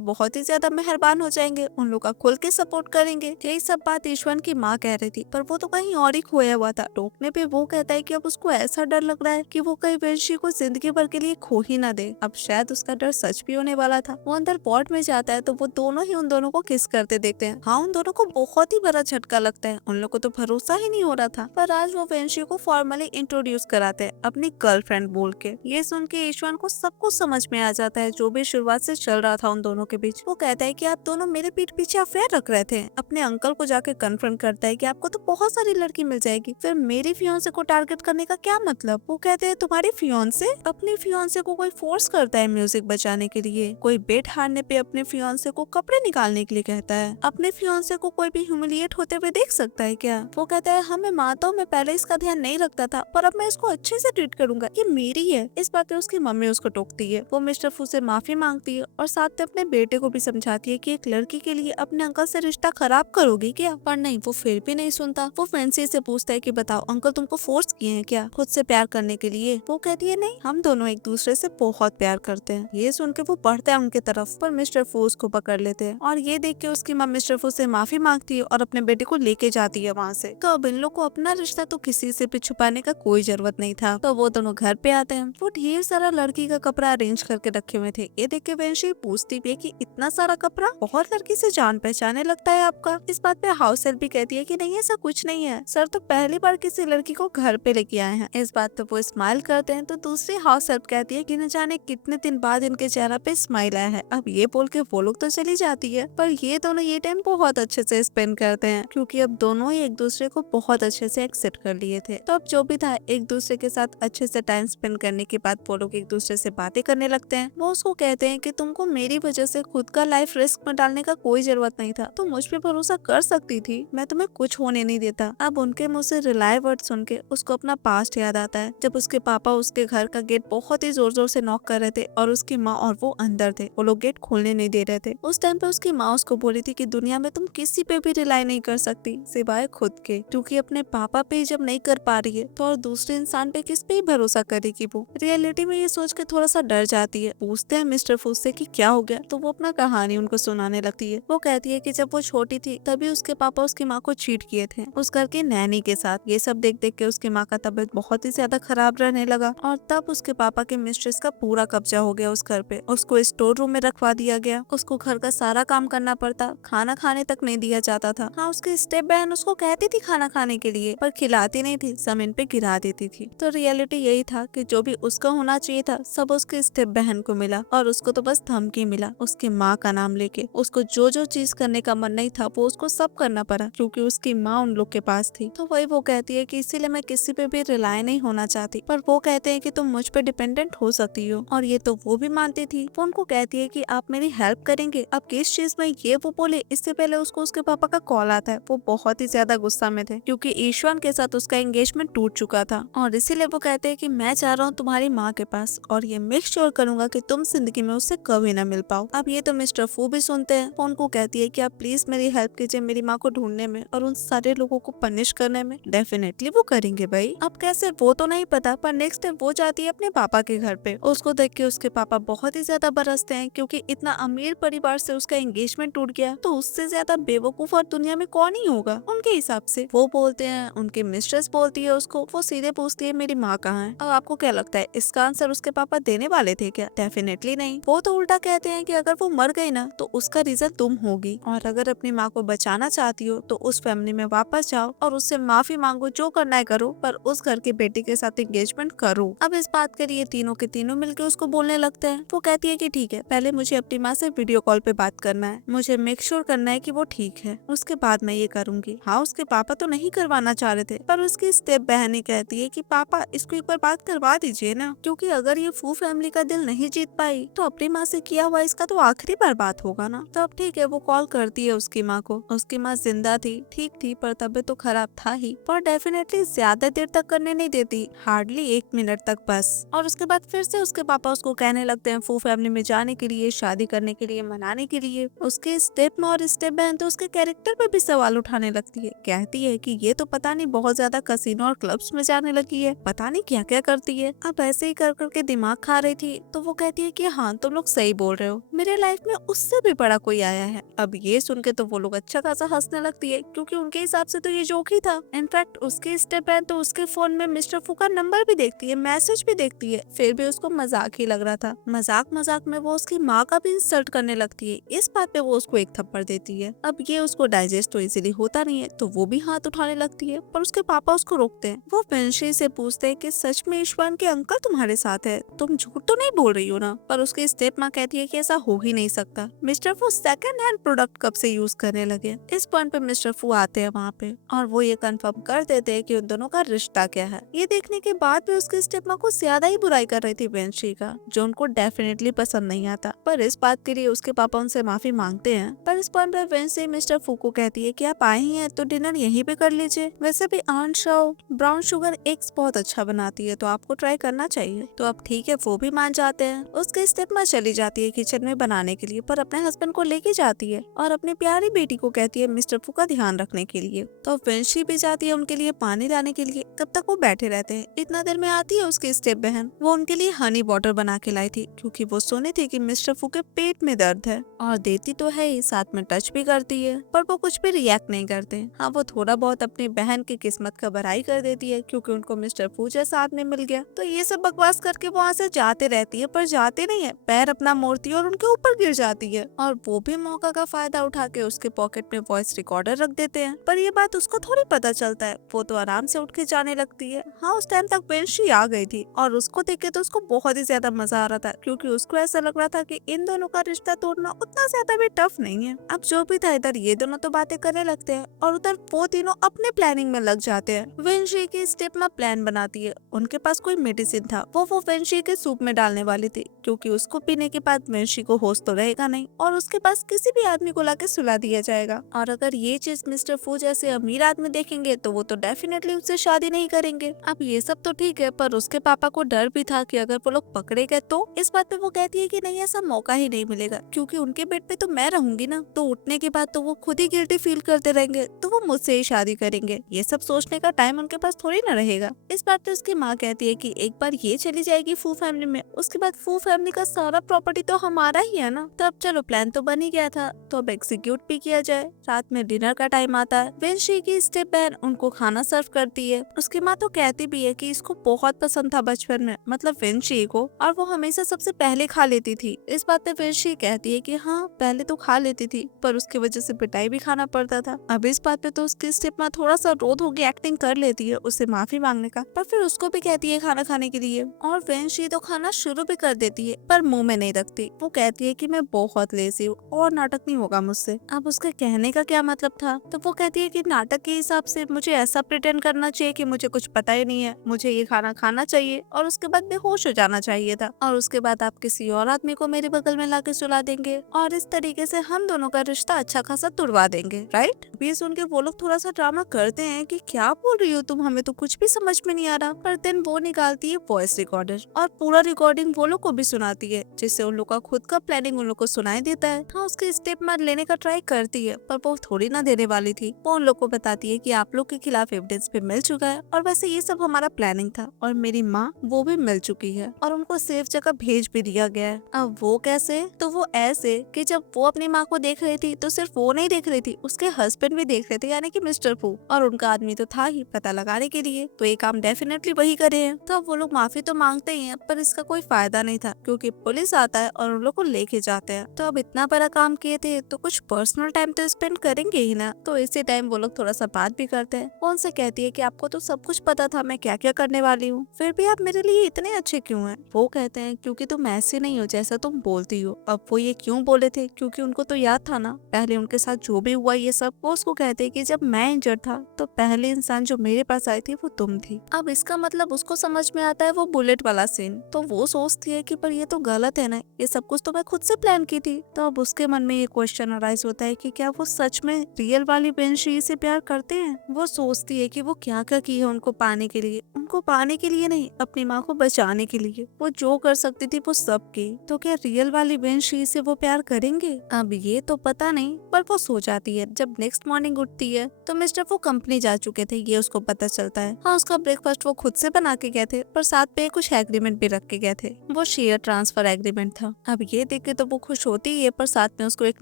बहुत ही ज्यादा मेहरबान हो जाएंगे, उन लोग का खुल के सपोर्ट करेंगे। यही सब बात ईशान की माँ कह रही थी, पर वो तो कहीं और ही खोया हुआ था। टोकने पे वो कहता है कि अब उसको ऐसा डर लग रहा है कि वो कहीं वेंशी को जिंदगी भर के लिए खो ही ना दे। अब शायद उसका डर सच भी होने वाला था। वो अंदर पॉट में जाता है तो वो दोनों ही उन दोनों को किस करते देखते हैं। हाँ, उन दोनों को बहुत ही बड़ा झटका लगता है। उन लोग को तो भरोसा ही नहीं हो रहा था। पर आज वो वेंशी को फॉर्मली इंट्रोड्यूस कराते हैं अपनी गर्लफ्रेंड बोल के। ये सुन के ईश्वन को सब कुछ समझ में आ जाता है, जो भी शुरुआत से चल रहा था उन दोनों के बीच। वो कहता है कि आप दोनों मेरे पीठ पीछे अफेयर रख रहे थे। अपने अंकल को जाके कन्फर्म करता है कि आपको तो बहुत सारी लड़की मिल जाएगी, फिर मेरी फियांसे को टारगेट करने का क्या मतलब। वो कहते हैं तुम्हारी फियांसे? अपनी फियांसे को कोई फोर्स करता है म्यूजिक बजाने के लिए, कोई बेट हारने पे अपने फियांसे को कपड़े निकालने के लिए कहता है। अपने फियांसे को कोई भी ह्यूमिलिएट होते हुए देख सकता है क्या? वो कहता है हाँ मैं मानता हूँ, मैं पहले इसका ध्यान नहीं रखता था, पर अब मैं इसको अच्छे से ट्रीट करूंगा, ये मेरी है। इस बात पे उसकी मम्मी उसको टोकती है। वो मिस्टर फू से माफी मांगती है और साथ में अपने बेटे को भी समझाती है कि एक लड़की के लिए अपने अंकल से रिश्ता खराब करोगी क्या? पर नहीं, वो फिर भी नहीं सुनता। वो फैंसी से पूछता है कि बताओ अंकल तुमको फोर्स किए हैं क्या खुद से प्यार करने के लिए? वो कहती है नहीं, हम दोनों एक दूसरे से बहुत प्यार करते हैं। ये सुन के वो बढ़ता है उनके तरफ, पर मिस्टर फू उसको पकड़ लेते हैं और ये देख के उसकी माँ मिस्टर फू से माफी मांगती है और अपने बेटे को लेके जाती है वहाँ से। तो अब इन लोग को अपना रिश्ता तो किसी से भी छुपाने का कोई जरूरत नहीं था। तो वो दोनों घर पे आते हैं। वो ढेर सारा लड़की का कपड़ा अरेंज करके रखे हुए थे। ये देख के वेंशी पूछती भी है कि इतना सारा कपड़ा, बहुत लड़की से जान पहचाने लगता है आपका। इस बात पे हाउस हेल्प भी कहती है कि नहीं ऐसा कुछ नहीं है सर, तो पहली बार किसी लड़की को घर पे लेके आए हैं। इस बात पे वो स्माइल करते हैं। तो दूसरी हाउस हेल्प कहती है कि न जाने कितने दिन बाद इनके चेहरा पे स्माइल आया है। अब ये बोल के वो लोग तो चली जाती है, पर ये दोनों ये टाइम बहुत अच्छे से स्पेंड करते हैं, क्योंकि अब दोनों ही एक दूसरे को बहुत अच्छे से एक्सेप्ट कर लिए थे। तो अब जो भी था, एक दूसरे के साथ अच्छे से टाइम स्पेंड करने के बाद वो लोग एक दूसरे से बातें करने लगते हैं। वो उसको कहते हैं कि तुमको मेरी वजह से खुद का लाइफ रिस्क में डालने का कोई जरूरत नहीं था, तुम मुझ पे भरोसा कर सकती थी, मैं तुम्हें कुछ होने नहीं देता। अब उनके मुंह से रिलाय वर्ड सुन के उसको अपना पास्ट याद आता है, जब उसके पापा उसके घर का गेट बहुत ही जोर जोर से नॉक कर रहे थे और उसकी माँ और वो अंदर थे। वो लोग गेट खोलने नहीं दे रहे थे। उस टाइम पे उसकी माँ उसको बोली थी कि दुनिया में तुम किसी पे भी रिलाई नहीं कर सकती सिवाय खुद के, क्योंकि अपने पापा पे जब नहीं कर पा रही है तो और दूसरे इंसान पे किस पे ही भरोसा करेगी। वो रियलिटी में ये सोच के थोड़ा सा डर जाती है। पूछते हैं मिस्टर फूस से कि क्या हो गया, तो वो अपना कहानी उनको सुनाने लगती है। वो कहती है कि जब वो छोटी थी तभी उसके पापा उसकी माँ को चीट किए थे उस घर के नैनी के साथ। ये सब देख देख के उसकी माँ का तबीयत बहुत ही ज्यादा खराब रहने लगा और तब उसके पापा के मिस्ट्रेस का पूरा कब्जा हो गया उस घर पे। उसको स्टोर रूम में रखवा दिया गया। उसको घर का सारा काम करना पड़ता, खाना खाने तक नहीं दिया जाता था। हाँ, उसकी स्टेप बहन उसको कहती थी खाना खाने के लिए, पर खिलाती नहीं थी, जमीन पे गिरा देती थी। तो रियलिटी यही था कि जो भी उसका होना चाहिए था सब उसकी स्टेप बहन को मिला और उसको तो बस धमकी मिला उसकी माँ का नाम लेके। उसको जो जो चीज करने का मन नहीं था वो उसको सब करना पड़ा, क्योंकि उसकी माँ उन लोग के पास थी। तो वही वो कहती है कि इसीलिए मैं किसी पे भी रिलाय नहीं होना चाहती, पर वो कहते हैं कि तुम मुझ पे डिपेंडेंट हो सकती हो, और ये तो वो भी मानती थी। वो उनको कहती है कि आप मेरी हेल्प करेंगे। अब किस चीज में ये वो बोले, इससे पहले उसको उसके पापा का कॉल आता है। वो बहुत ही ज्यादा गुस्सा में थे, क्योंकि ईश्वन के साथ उसका एंगेजमेंट टूट चुका था, और इसीलिए वो कहते हैं कि मैं जा रहा हूँ तुम्हारी माँ के पास और ये मेक श्योर करूंगा कि तुम जिंदगी में उससे कभी ना मिल पाओ। अब ये तो मिस्टर फू भी सुनते हैं। वो उनको कहती है कि आप प्लीज मेरी हेल्प कीजिए मेरी माँ को ढूंढने में और उन सारे लोगों को पनिश करने में। डेफिनेटली वो करेंगे भाई, अब कैसे वो तो नहीं पता, पर नेक्स्ट डे वो जाती है अपने पापा के घर पे। उसको देख के उसके पापा बहुत ही ज्यादा बरसते हैं, क्योंकि इतना अमीर परिवार से उसका एंगेजमेंट टूट गया, तो उससे ज्यादा बेवकूफ और दुनिया में कौन ही होगा उनके हिसाब से। वो वो बोलते हैं, उनकी मिस्ट्रेस बोलती है उसको, वो सीधे पूछती है मेरी माँ कहाँ है। अब आपको क्या लगता है इसका आंसर उसके पापा देने वाले थे क्या? डेफिनेटली नहीं। वो तो उल्टा कहते हैं कि अगर वो मर गई ना तो उसका रीजन तुम होगी, और अगर अपनी माँ को बचाना चाहती हो तो उस फैमिली में वापस जाओ और उससे माफी मांगो, जो करना है करो, पर उस घर की बेटी के साथ एंगेजमेंट करो। अब इस बात के लिए तीनों के तीनों मिलकर उसको बोलने लगते हैं। वो कहती है कि ठीक है, पहले मुझे अपनी माँ से वीडियो कॉल पे बात करना है, मुझे मेक श्योर करना है कि वो ठीक है, उसके बाद मैं ये करूंगी। हाँ, उसके पापा तो नहीं करवाना चाह रहे थे, पर उसकी स्टेप बहन ही कहती है कि पापा इसको एक बार बात करवा दीजिए ना, क्योंकि अगर ये फू फैमिली का दिल नहीं जीत पाई तो अपनी माँ से किया हुआ इसका तो आखिरी बार बात होगा ना। तो अब ठीक है, वो कॉल करती है उसकी माँ को। उसकी माँ जिंदा थी, ठीक थी, पर तबीयत तो खराब था ही, पर डेफिनेटली ज्यादा देर तक करने नहीं देती, हार्डली 1 मिनट तक बस। और उसके बाद फिर से उसके पापा उसको कहने लगते हैं फू फैमिली में जाने के लिए, शादी करने के लिए, मनाने के लिए। उसके स्टेप में और स्टेप बहन तो उसके कैरेक्टर पे भी सवाल उठाने लगती है। कहती है कि ये तो पता नहीं बहुत ज्यादा कसिनो और क्लब्स में जाने लगी है, पता नहीं क्या क्या करती है। अब ऐसे ही कर करके दिमाग खा रही थी तो वो कहती है कि हाँ तुम लोग सही बोल रहे हो, मेरे लाइफ में उससे भी बड़ा कोई आया है। अब ये सुन के तो वो लोग अच्छा खासा हंसने लगती है, क्योंकि उनके हिसाब से तो ये जोक ही था। इनफैक्ट उसकी स्टेप बहन तो उसके फोन में मिस्टर फू का नंबर भी देखती है, मैसेज भी देखती है, फिर भी उसको मजाक ही लग रहा था। मजाक मजाक में वो उसकी माँ का भी इंसल्ट करने लगती है। इस बात पे वो उसको एक थप्पड़ देती है। अब ये उसको डाइजेस्ट तो इजीली होता नहीं है, तो वो भी हाथ उठाने लगती है, पर उसके पापा उसको रोकते हैं। वो वेंशी से पूछते हैं कि सच में ईश्वन के अंकल तुम्हारे साथ है, तुम झूठ तो नहीं बोल रही हो ना? पर उसकी स्टेप माँ कहती है कि ऐसा हो ही नहीं सकता, मिस्टर फू सेकंड हैंड प्रोडक्ट कब से यूज करने लगे। इस पॉइंट पे मिस्टर फू आते हैं वहाँ पे, और वो ये कंफर्म कर देते हैं कि उन दोनों का रिश्ता क्या है। ये देखने के बाद भी उसकी स्टेप माँ को ज्यादा ही बुराई कर रही थी वेंशी का, जो उनको डेफिनेटली पसंद नहीं आता। पर इस बात के लिए उसके पापा उनसे माफी मांगते हैं। पर इस पॉइंट पे वेंशी मिस्टर फू को कहती है कि आप आए ही हैं तो डिनर यहीं पे कर लीजिए, वैसे भी aunt Shao brown sugar eggs बहुत अच्छा बनाती है, तो आपको ट्राई करना चाहिए। तो अब ठीक है, वो भी मान जाते हैं। उसके स्टेप माँ चली जाती है किचन में बनाने के लिए, पर अपने हस्बैंड को लेके जाती है और अपनी प्यारी बेटी को कहती है मिस्टर फू का ध्यान रखने के लिए। तो वेंशी भी जाती है उनके लिए पानी लाने के लिए। तब तक वो बैठे रहते हैं। इतना देर में आती है उसकी स्टेप बहन। वो उनके लिए हनी वाटर बना के लाई थी, क्योंकि वो सुनी थी कि मिस्टर फू के पेट में दर्द है, और देती तो है ही, साथ में टच भी करती है, पर वो कुछ भी रिएक्ट नहीं करते। हाँ, वो थोड़ा बहुत अपनी बहन की किस्मत का भराई कर देती है, क्योंकि उनको मिस्टर फू जैसा आदमी मिल गया। तो ये सब बकवास करके वहाँ से जाते रहती है, पर जाते नहीं है, पैर अपना मोड़ती है और उनके ऊपर गिर जाती है। और वो भी मौका का फायदा उठा के उसके पॉकेट में वॉइस रिकॉर्डर रख देते हैं। पर ये बात उसको थोड़ी पता चलता है, वो तो आराम से उठ के जाने लगती है। हाँ, उस टाइम तक वेंशी आ गई थी, और उसको देख के तो उसको बहुत ही ज्यादा मजा आ रहा था, क्योंकि उसको ऐसा लग रहा था कि इन दोनों का रिश्ता तोड़ना उतना ज्यादा भी टफ नहीं है। अब जो भी था, इधर ये दोनों तो बातें करने लगते हैं और उधर वो तीनों अपने प्लानिंग में लग जाते हैं। वेंशी की स्टेप में प्लान बनाती है। उनके पास कोई मेडिसिन था, वो वेंशी के सूप में डालने वाली थी, क्योंकि उसको पीने के बाद वेंशी को होश तो रहेगा नहीं, और उसके पास किसी भी आदमी को लाके सुला दिया जाएगा। और अगर ये चीज मिस्टर फू जैसे अमीर आदमी देखेंगे तो वो तो डेफिनेटली उससे शादी नहीं करेंगे। अब ये सब तो ठीक है, पर उसके पापा को डर भी था कि अगर वो लोग पकड़े गए तो। इस बात पे वो कहती है कि नहीं, ऐसा मौका ही नहीं मिलेगा, क्योंकि उनके बेड पे तो मैं रहूंगी ना, तो उठने के बाद तो वो खुद ही गिल्टी फील करते रहेंगे, तो वो मुझसे ही शादी करेंगे। ये सब सोचने का टाइम उनके पास थोड़ी ना रहेगा। इस बात पे उसकी माँ कहती है कि एक बार ये चली जाएगी फू फैमिली में, उसके बाद फू फैमिली का सारा प्रॉपर्टी तो हमारा ही है ना। तो अब चलो, प्लान तो बन ही गया था, तो अब एग्जीक्यूट भी किया जाए। रात में डिनर का टाइम आता है। वेंशी की स्टेप बहन उनको खाना सर्व करती है। उसकी माँ तो कहती भी है कि इसको बहुत पसंद था बचपन में, मतलब वेंशी को, और वो हमेशा सबसे पहले खा लेती थी। इस बात पे वेंशी कहती है कि हाँ, पहले तो खा लेती थी, पर उसकी वजह से पिटाई भी खाना पड़ता था। अब इस बात पे तो उसकी स्टेप माँ थोड़ा सा रोध होगी एक्टिंग कर लेती है उससे माफी मांगने का, पर फिर उसको भी कहती है खाना खाने के लिए, और वेंशी तो खाना शुरू भी कर देती है, पर मुंह में नहीं रखती। वो कहती है कि मैं बहुत लेजी हूँ और नाटक नहीं होगा मुझसे। अब उसके कहने का क्या मतलब था? तो वो कहती है कि नाटक के हिसाब से मुझे ऐसा प्रिटेंड करना चाहिए कि मुझे कुछ पता ही नहीं है, मुझे ये खाना खाना चाहिए और उसके बाद बेहोश हो जाना चाहिए था, और उसके बाद आप किसी और आदमी को मेरे बगल में लाके सुला देंगे, और इस तरीके से हम दोनों का रिश्ता अच्छा खासा तुड़वा देंगे, राइट? ये सुन के वो लोग थोड़ा सा ड्रामा करते हैं कि क्या बोल रही हो तुम, हमें तो कुछ भी समझ में नहीं आ रहा। पर देन वो निकालती है वॉइस रिकॉर्डर और पूरा रिकॉर्डिंग वो लोग को भी सुनाती है, जिससे उन लोग का खुद का प्लानिंग उन लोग को सुनाई देता है। हाँ, उसके स्टेप मार लेने का ट्राई करती है, पर वो थोड़ी ना देने वाली थी। वो उन लोग को बताती है कि आप लोग के खिलाफ एविडेंस भी मिल चुका है, और वैसे ये सब हमारा प्लानिंग था, और मेरी माँ वो भी मिल चुकी है, और उनको सेफ जगह भेज भी दिया गया है। अब वो कैसे? तो वो ऐसे कि जब वो अपनी माँ को देख रही थी तो सिर्फ वो नहीं देख रही थी, उसके हस्बैंड भी देख रहे थे, यानी कि मिस्टर मिस्टर फू, और उनका आदमी तो था ही पता लगाने के लिए, तो ये काम डेफिनेटली वही करे हैं। तो अब वो लोग माफी तो मांगते ही हैं, पर इसका कोई फायदा नहीं था क्योंकि पुलिस आता है और उन लोग को लेके जाते हैं। तो अब इतना बड़ा काम किए थे तो कुछ पर्सनल टाइम तो स्पेंड करेंगे ही ना। तो इसी टाइम वो लोग थोड़ा सा बात भी करते हैं। वो उनसे कहती है कि आपको तो सब कुछ पता था मैं क्या क्या करने वाली हूँ, फिर भी आप मेरे लिए इतने अच्छे क्यों हैं? वो कहते हैं क्योंकि तुम ऐसे नहीं हो जैसा तुम बोलती हो। अब वो ये क्यों बोले थे, क्योंकि उनको तो याद था ना पहले उनके साथ जो भी हुआ ये सब। वो उसको कहते हैं कि जब मैं इंजर्ड था तो पहले इंसान जो मेरे पास आई थी वो तुम थी। अब इसका मतलब उसको समझ में आता है वो बुलेट वाला सीन। तो वो सोचती है कि पर ये तो गलत है ना, ये सब कुछ तो मैं खुद से प्लान की थी। तो अब उसके मन में ये क्वेश्चन अराइज होता है कि क्या वो सच में रियल वाली बेंशी से प्यार करते हैं। वो सोचती है कि वो क्या क्या की है उनको पाने के लिए, उनको पाने के लिए नहीं, अपनी माँ को बचाने के लिए। वो जो कर सकती थी वो सब की। तो क्या रियल वाली बेंशी से वो प्यार करेंगे? अब ये तो पता नहीं, पर वो सो जाती है। जब नेक्स्ट मॉर्निंग उठती है तो मिस्टर वो कंपनी जा चुके थे, ये उसको पता चलता है। हाँ, उसका ब्रेकफास्ट वो खुद से बना के गए थे, पर साथ में कुछ एग्रीमेंट भी रख के गए थे। वो शेयर ट्रांसफर एग्रीमेंट था। अब ये देख के तो वो खुश होती है, पर साथ में उसको एक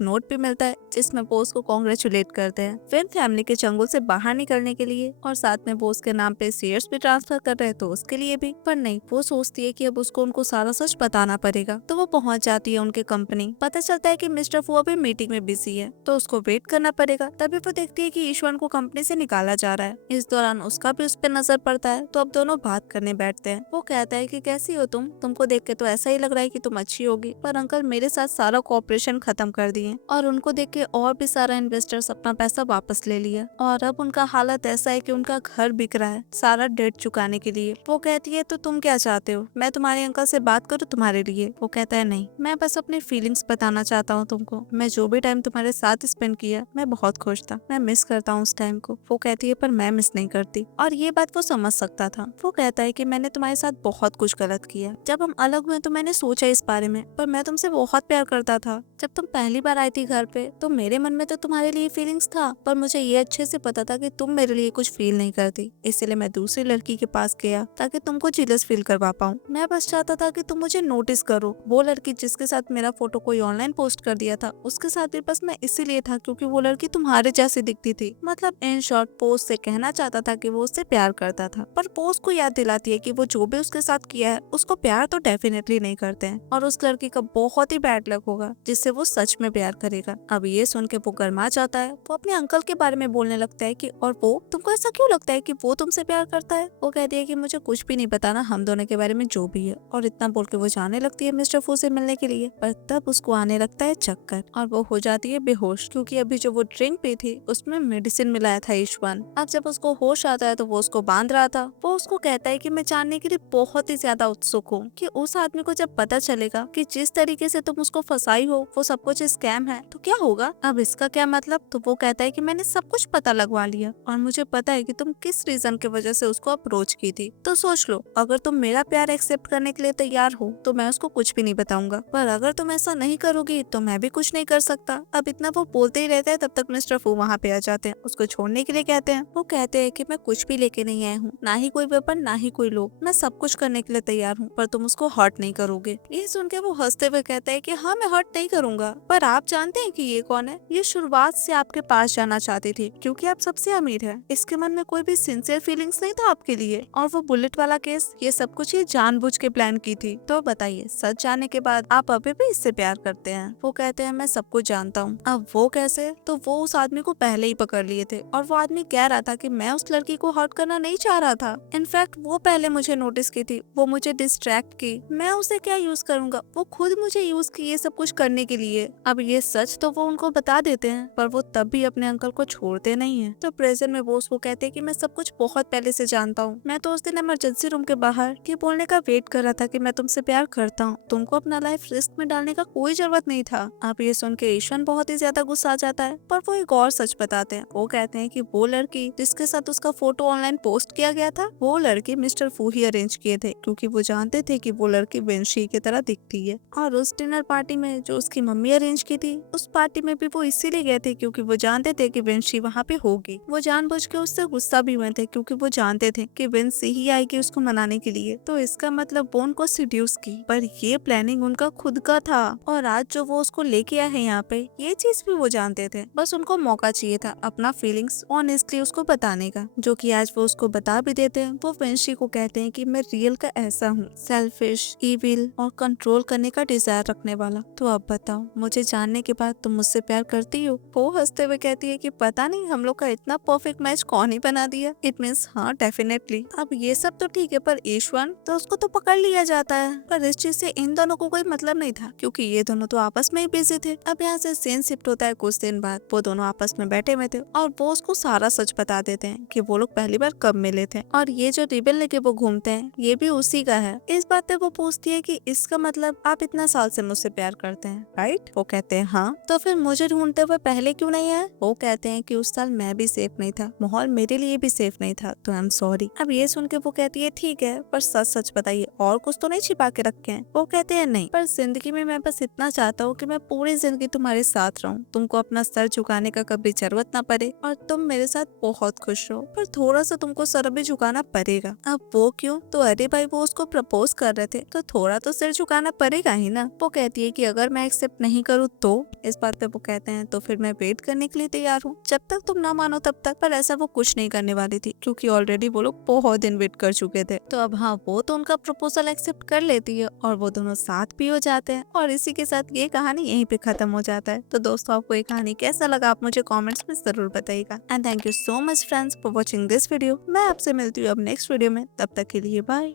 नोट भी मिलता है जिसमें वो उसको कॉन्ग्रेचुलेट करते हैं फिर फैमिली के चंगुल से बाहर निकलने के लिए, और साथ में वो उसके नाम पे शेयर्स भी ट्रांसफर कर रहे हैं तो उसके लिए भी। पर नहीं, वो सोचती है कि अब उसको उनको सारा सच बताना पड़ेगा। तो वो पहुंच जाती है उनके कंपनी। पता चलता है कि मिस्टर फू अभी मीटिंग में बिजी है तो उसको वेट करना पड़ेगा। तभी वो देखती है कि ईश्वर को कंपनी से निकाला जा रहा है। इस दौरान उसका भी उस पर नजर पड़ता है, तो अब दोनों बात करने बैठते हैं। वो कहता है कि कैसी हो तुम, तुमको देख के तो ऐसा ही लग रहा है कि तुम अच्छी होगी, पर अंकल मेरे साथ सारा कॉपरेशन खत्म कर दिए और उनको देख के और भी सारा इन्वेस्टर्स अपना पैसा वापस ले लिया, और अब उनका हालत ऐसा है कि उनका घर बिक रहा है सारा डेट चुकाने के लिए। वो कहती है तो तुम क्या चाहते हो, मैं तुम्हारे अंकल से बात करूँ तुम्हारे लिए? वो कहता है नहीं, मैं बस अपनी फीलिंग्स बताना चाहता हूँ तुमको। मैं जो भी टाइम तुम्हारे साथ स्पेंड किया मैं बहुत खुश था, मैं मिस करता हूँ उस टाइम को। वो कहती है पर मैं मिस नहीं करती, और ये बात वो समझ सकता था। वो कहता है कि मैंने तुम्हारे साथ बहुत कुछ गलत किया। जब हम अलग हुए तो मैंने सोचा इस बारे में, पर मैं तुमसे बहुत प्यार करता था। जब तुम पहली बार आई थी घर पे तो मेरे मन में तो तुम्हारे लिए फीलिंग्स था, पर मुझे ये अच्छे से पता था कि तुम मेरे लिए कुछ फील नहीं करती, इसलिए मैं दूसरी लड़की के पास गया ताकि तुमको जेलस फील करवा पाऊँ। मैं बस चाहता था कि तुम मुझे नोटिस करो। वो लड़की जिसके साथ मेरा फोटो कोई ऑनलाइन पोस्ट कर दिया था उसके साथ भी बस मैं इसीलिए था क्योंकि वो लड़की तुम्हारे जैसी दिखती थी। मतलब इन शॉर्ट पोस्ट से कहना चाहता था कि वो उससे प्यार करता था, पर पोस्ट को याद दिलाती है कि वो जो भी उसके साथ किया है उसको प्यार तो डेफिनेटली नहीं करते हैं, और उस लड़की का बहुत ही बैड लक होगा जिससे वो सच में प्यार करेगा। अब ये सुन के वो गर्मा जाता है। वो अपने अंकल के बारे में बोलने लगता है कि और वो तुमको ऐसा क्यों लगता है कि वो तुमसे प्यार करता है? वो कहती है कि मुझे कुछ भी नहीं बताना हम दोनों के बारे में जो भी है, और इतना बोल के वो जाने लगती है मिस्टर फू से मिलने के लिए। पर तब उसको आने लगता है चक्कर और वो हो जाती है बेहोश, क्योंकि अभी जो वो ड्रिंक पी थी उसमें मेडिसिन मिलाया था ईश्वन। अब जब उसको होश आता है तो वो उसको बांध रहा था। वो उसको कहता है कि मैं जानने के लिए बहुत ही ज्यादा उत्सुक हूँ कि उस आदमी को जब पता चलेगा कि जिस तरीके से तुम उसको फंसाई हो वो सब कुछ स्कैम है तो क्या होगा। अब इसका क्या मतलब? तो वो कहता है कि मैंने सब कुछ पता लगवा लिया और मुझे पता है कि तुम किस रीजन की वजह से उसको अप्रोच की थी। तो सोच लो, अगर तुम मेरा प्यार एक्सेप्ट करने के लिए तैयार हो तो मैं उसको कुछ भी नहीं बताऊंगा, पर अगर तुम ऐसा नहीं करोगी तो मैं भी कुछ नहीं कर सकता। अब इतना वो बोलते ही रहता है, तब तक मिस्टर फू वहाँ पे आ जाते हैं, उसको छोड़ने के लिए कहते हैं। वो कहते हैं कि मैं कुछ भी लेके नहीं आया हूँ, ना ही कोई वेपन ना ही कोई लोग, मैं सब कुछ करने के लिए तैयार हूँ पर तुम उसको हर्ट नहीं करोगे। ये सुन के वो हंसते हुए कहता है कि हाँ मैं हर्ट नहीं करूंगा, पर आप जानते हैं कि ये कौन है? ये शुरुआत से आपके पास जाना चाहती थी क्योंकि आप सबसे अमीर है। इसके मन में कोई भी सिंसियर फीलिंग्स नहीं था आपके लिए, और वो बुलेट वाला केस ये सब कुछ ये जानबूझ के प्लान की थी। तो बताइए सच जानने के बाद आप अभी भी इससे प्यार करते हैं? वो कहते हैं मैं सब कुछ जानता हूँ। अब वो कैसे? तो वो उस आदमी को पहले ही पकड़ लिए थे और वो आदमी कह रहा था कि मैं उस लड़की को हर्ट करना नहीं चाह रहा था। इनफैक्ट वो पहले मुझे नोटिस की थी, वो मुझे डिस्ट्रैक्ट की, मैं उसे क्या यूज करूंगा, वो खुद मुझे यूज की ये सब कुछ करने के लिए। अब ये सच तो वो उनको बता देते हैं, पर वो तब भी अपने अंकल को छोड़ते नहीं है। तो प्रेजेंट में वो उसको कहते हैं कि मैं सब कुछ बहुत पहले से जानता हूँ, मैं तो उस दिन इमरजेंसी रूम के बाहर के बोलने का वेट कर रहा था कि मैं तुमसे प्यार करता हूँ, तुमको अपना लाइफ रिस्क में डालने का कोई जरूरत नहीं था। अब ये सुन के ईश्वन बहुत ही ज्यादा गुस्सा आ जाता है, पर वो एक और सच बताते हैं। वो कहते हैं कि वो लड़की जिसके साथ उसका फोटो ऑनलाइन पोस्ट किया गया था वो लड़की मिस्टर फू ही अरेंज किए थे, क्योंकि वो जानते थे कि वो लड़की बेंशी की तरह दिखती है। और उस डिनर पार्टी में जो उसकी मम्मी अरेंज की थी उस पार्टी में भी वो इसीलिए गए थे क्योंकि वो जानते थे कि बेंशी वहाँ पे होगी। वो जानबूझ के उससे गुस्सा भी हुए थे क्योंकि वो जानते थे कि बेंशी ही आएगी उसको मनाने के लिए। तो इसका मतलब वो उनको सीड्यूस की, पर ये प्लानिंग उनका खुद का था। और आज जो वो उसको लेके आए हैं यहाँ पे ये चीज भी वो जानते थे, बस उनको मौका चाहिए था अपना फीलिंग फीलिंग्स ऑनेस्टली उसको बताने का, जो कि आज वो उसको बता भी देते हैं। वो वेंशी को कहते हैं कि मैं रियल का ऐसा हूँ, सेल्फिश, इविल और कंट्रोल करने का डिजायर रखने वाला। तो अब बताओ, मुझे जानने के बाद तुम मुझसे प्यार करती हो? वो हंसते हुए कहती है कि पता नहीं हम लोग का इतना परफेक्ट मैच कौन ही बना दिया। इट मीन्स हाँ, डेफिनेटली। अब ये सब तो ठीक है, पर ईश्वन तो उसको तो पकड़ लिया जाता है। पर इस चीज से इन दोनों को कोई मतलब नहीं था, क्योंकि ये दोनों तो आपस में ही बिजी थे। अब यहाँ से सीन शिफ्ट होता है कुछ दिन बाद। वो दोनों आपस में बैठे हुए थे और वो उसको सारा सच बता देते हैं कि वो लोग पहली बार कब मिले थे, और ये जो रिबन लेके वो घूमते हैं ये भी उसी का है। इस बात पे वो पूछती है कि इसका मतलब आप इतना साल से मुझसे प्यार करते हैं, राइट? वो कहते हैं हाँ। तो फिर मुझे ढूंढते हुए पहले क्यों नहीं आए? वो कहते हैं कि उस साल मैं भी सेफ नहीं था, माहौल मेरे लिए भी सेफ नहीं था, तो आई एम सॉरी। अब ये सुन के वो कहती है ठीक है, पर सच सच बताइए, और कुछ तो नहीं छिपा के रखे हैं? वो कहते हैं नहीं, पर जिंदगी में मैं बस इतना चाहता हूँ कि मैं पूरी जिंदगी तुम्हारे साथ रहूँ, तुमको अपना सर झुकाने का कभी जरूरत ना पड़े और तुम मेरे साथ बहुत खुश रहो, पर थोड़ा सा तुमको सर भी झुकाना पड़ेगा। अब वो क्यों? तो अरे भाई, वो उसको प्रपोज कर रहे थे, तो थोड़ा तो सिर झुकाना पड़ेगा ही ना। वो कहती है कि अगर मैं एक्सेप्ट नहीं करूँ तो? इस बात पे वो कहते हैं तो फिर मैं वेट करने के लिए तैयार हूँ, जब तक तुम ना मानो तब तक। पर ऐसा वो कुछ नहीं करने वाली थी, क्योंकि ऑलरेडी वो लोग बहुत दिन वेट कर चुके थे। तो अब हाँ, वो तो उनका प्रपोजल एक्सेप्ट कर लेती है और वो दोनों साथ भी हो जाते हैं, और इसी के साथ ये कहानी यहीं पे खत्म हो जाता है। तो दोस्तों, आपको ये कहानी कैसा लगा आप मुझे कमेंट्स में जरूर बताइएगा। And thank you so much friends for watching this video. मैं आपसे मिलती हूँ अब नेक्स्ट वीडियो में, तब तक के लिए बाय।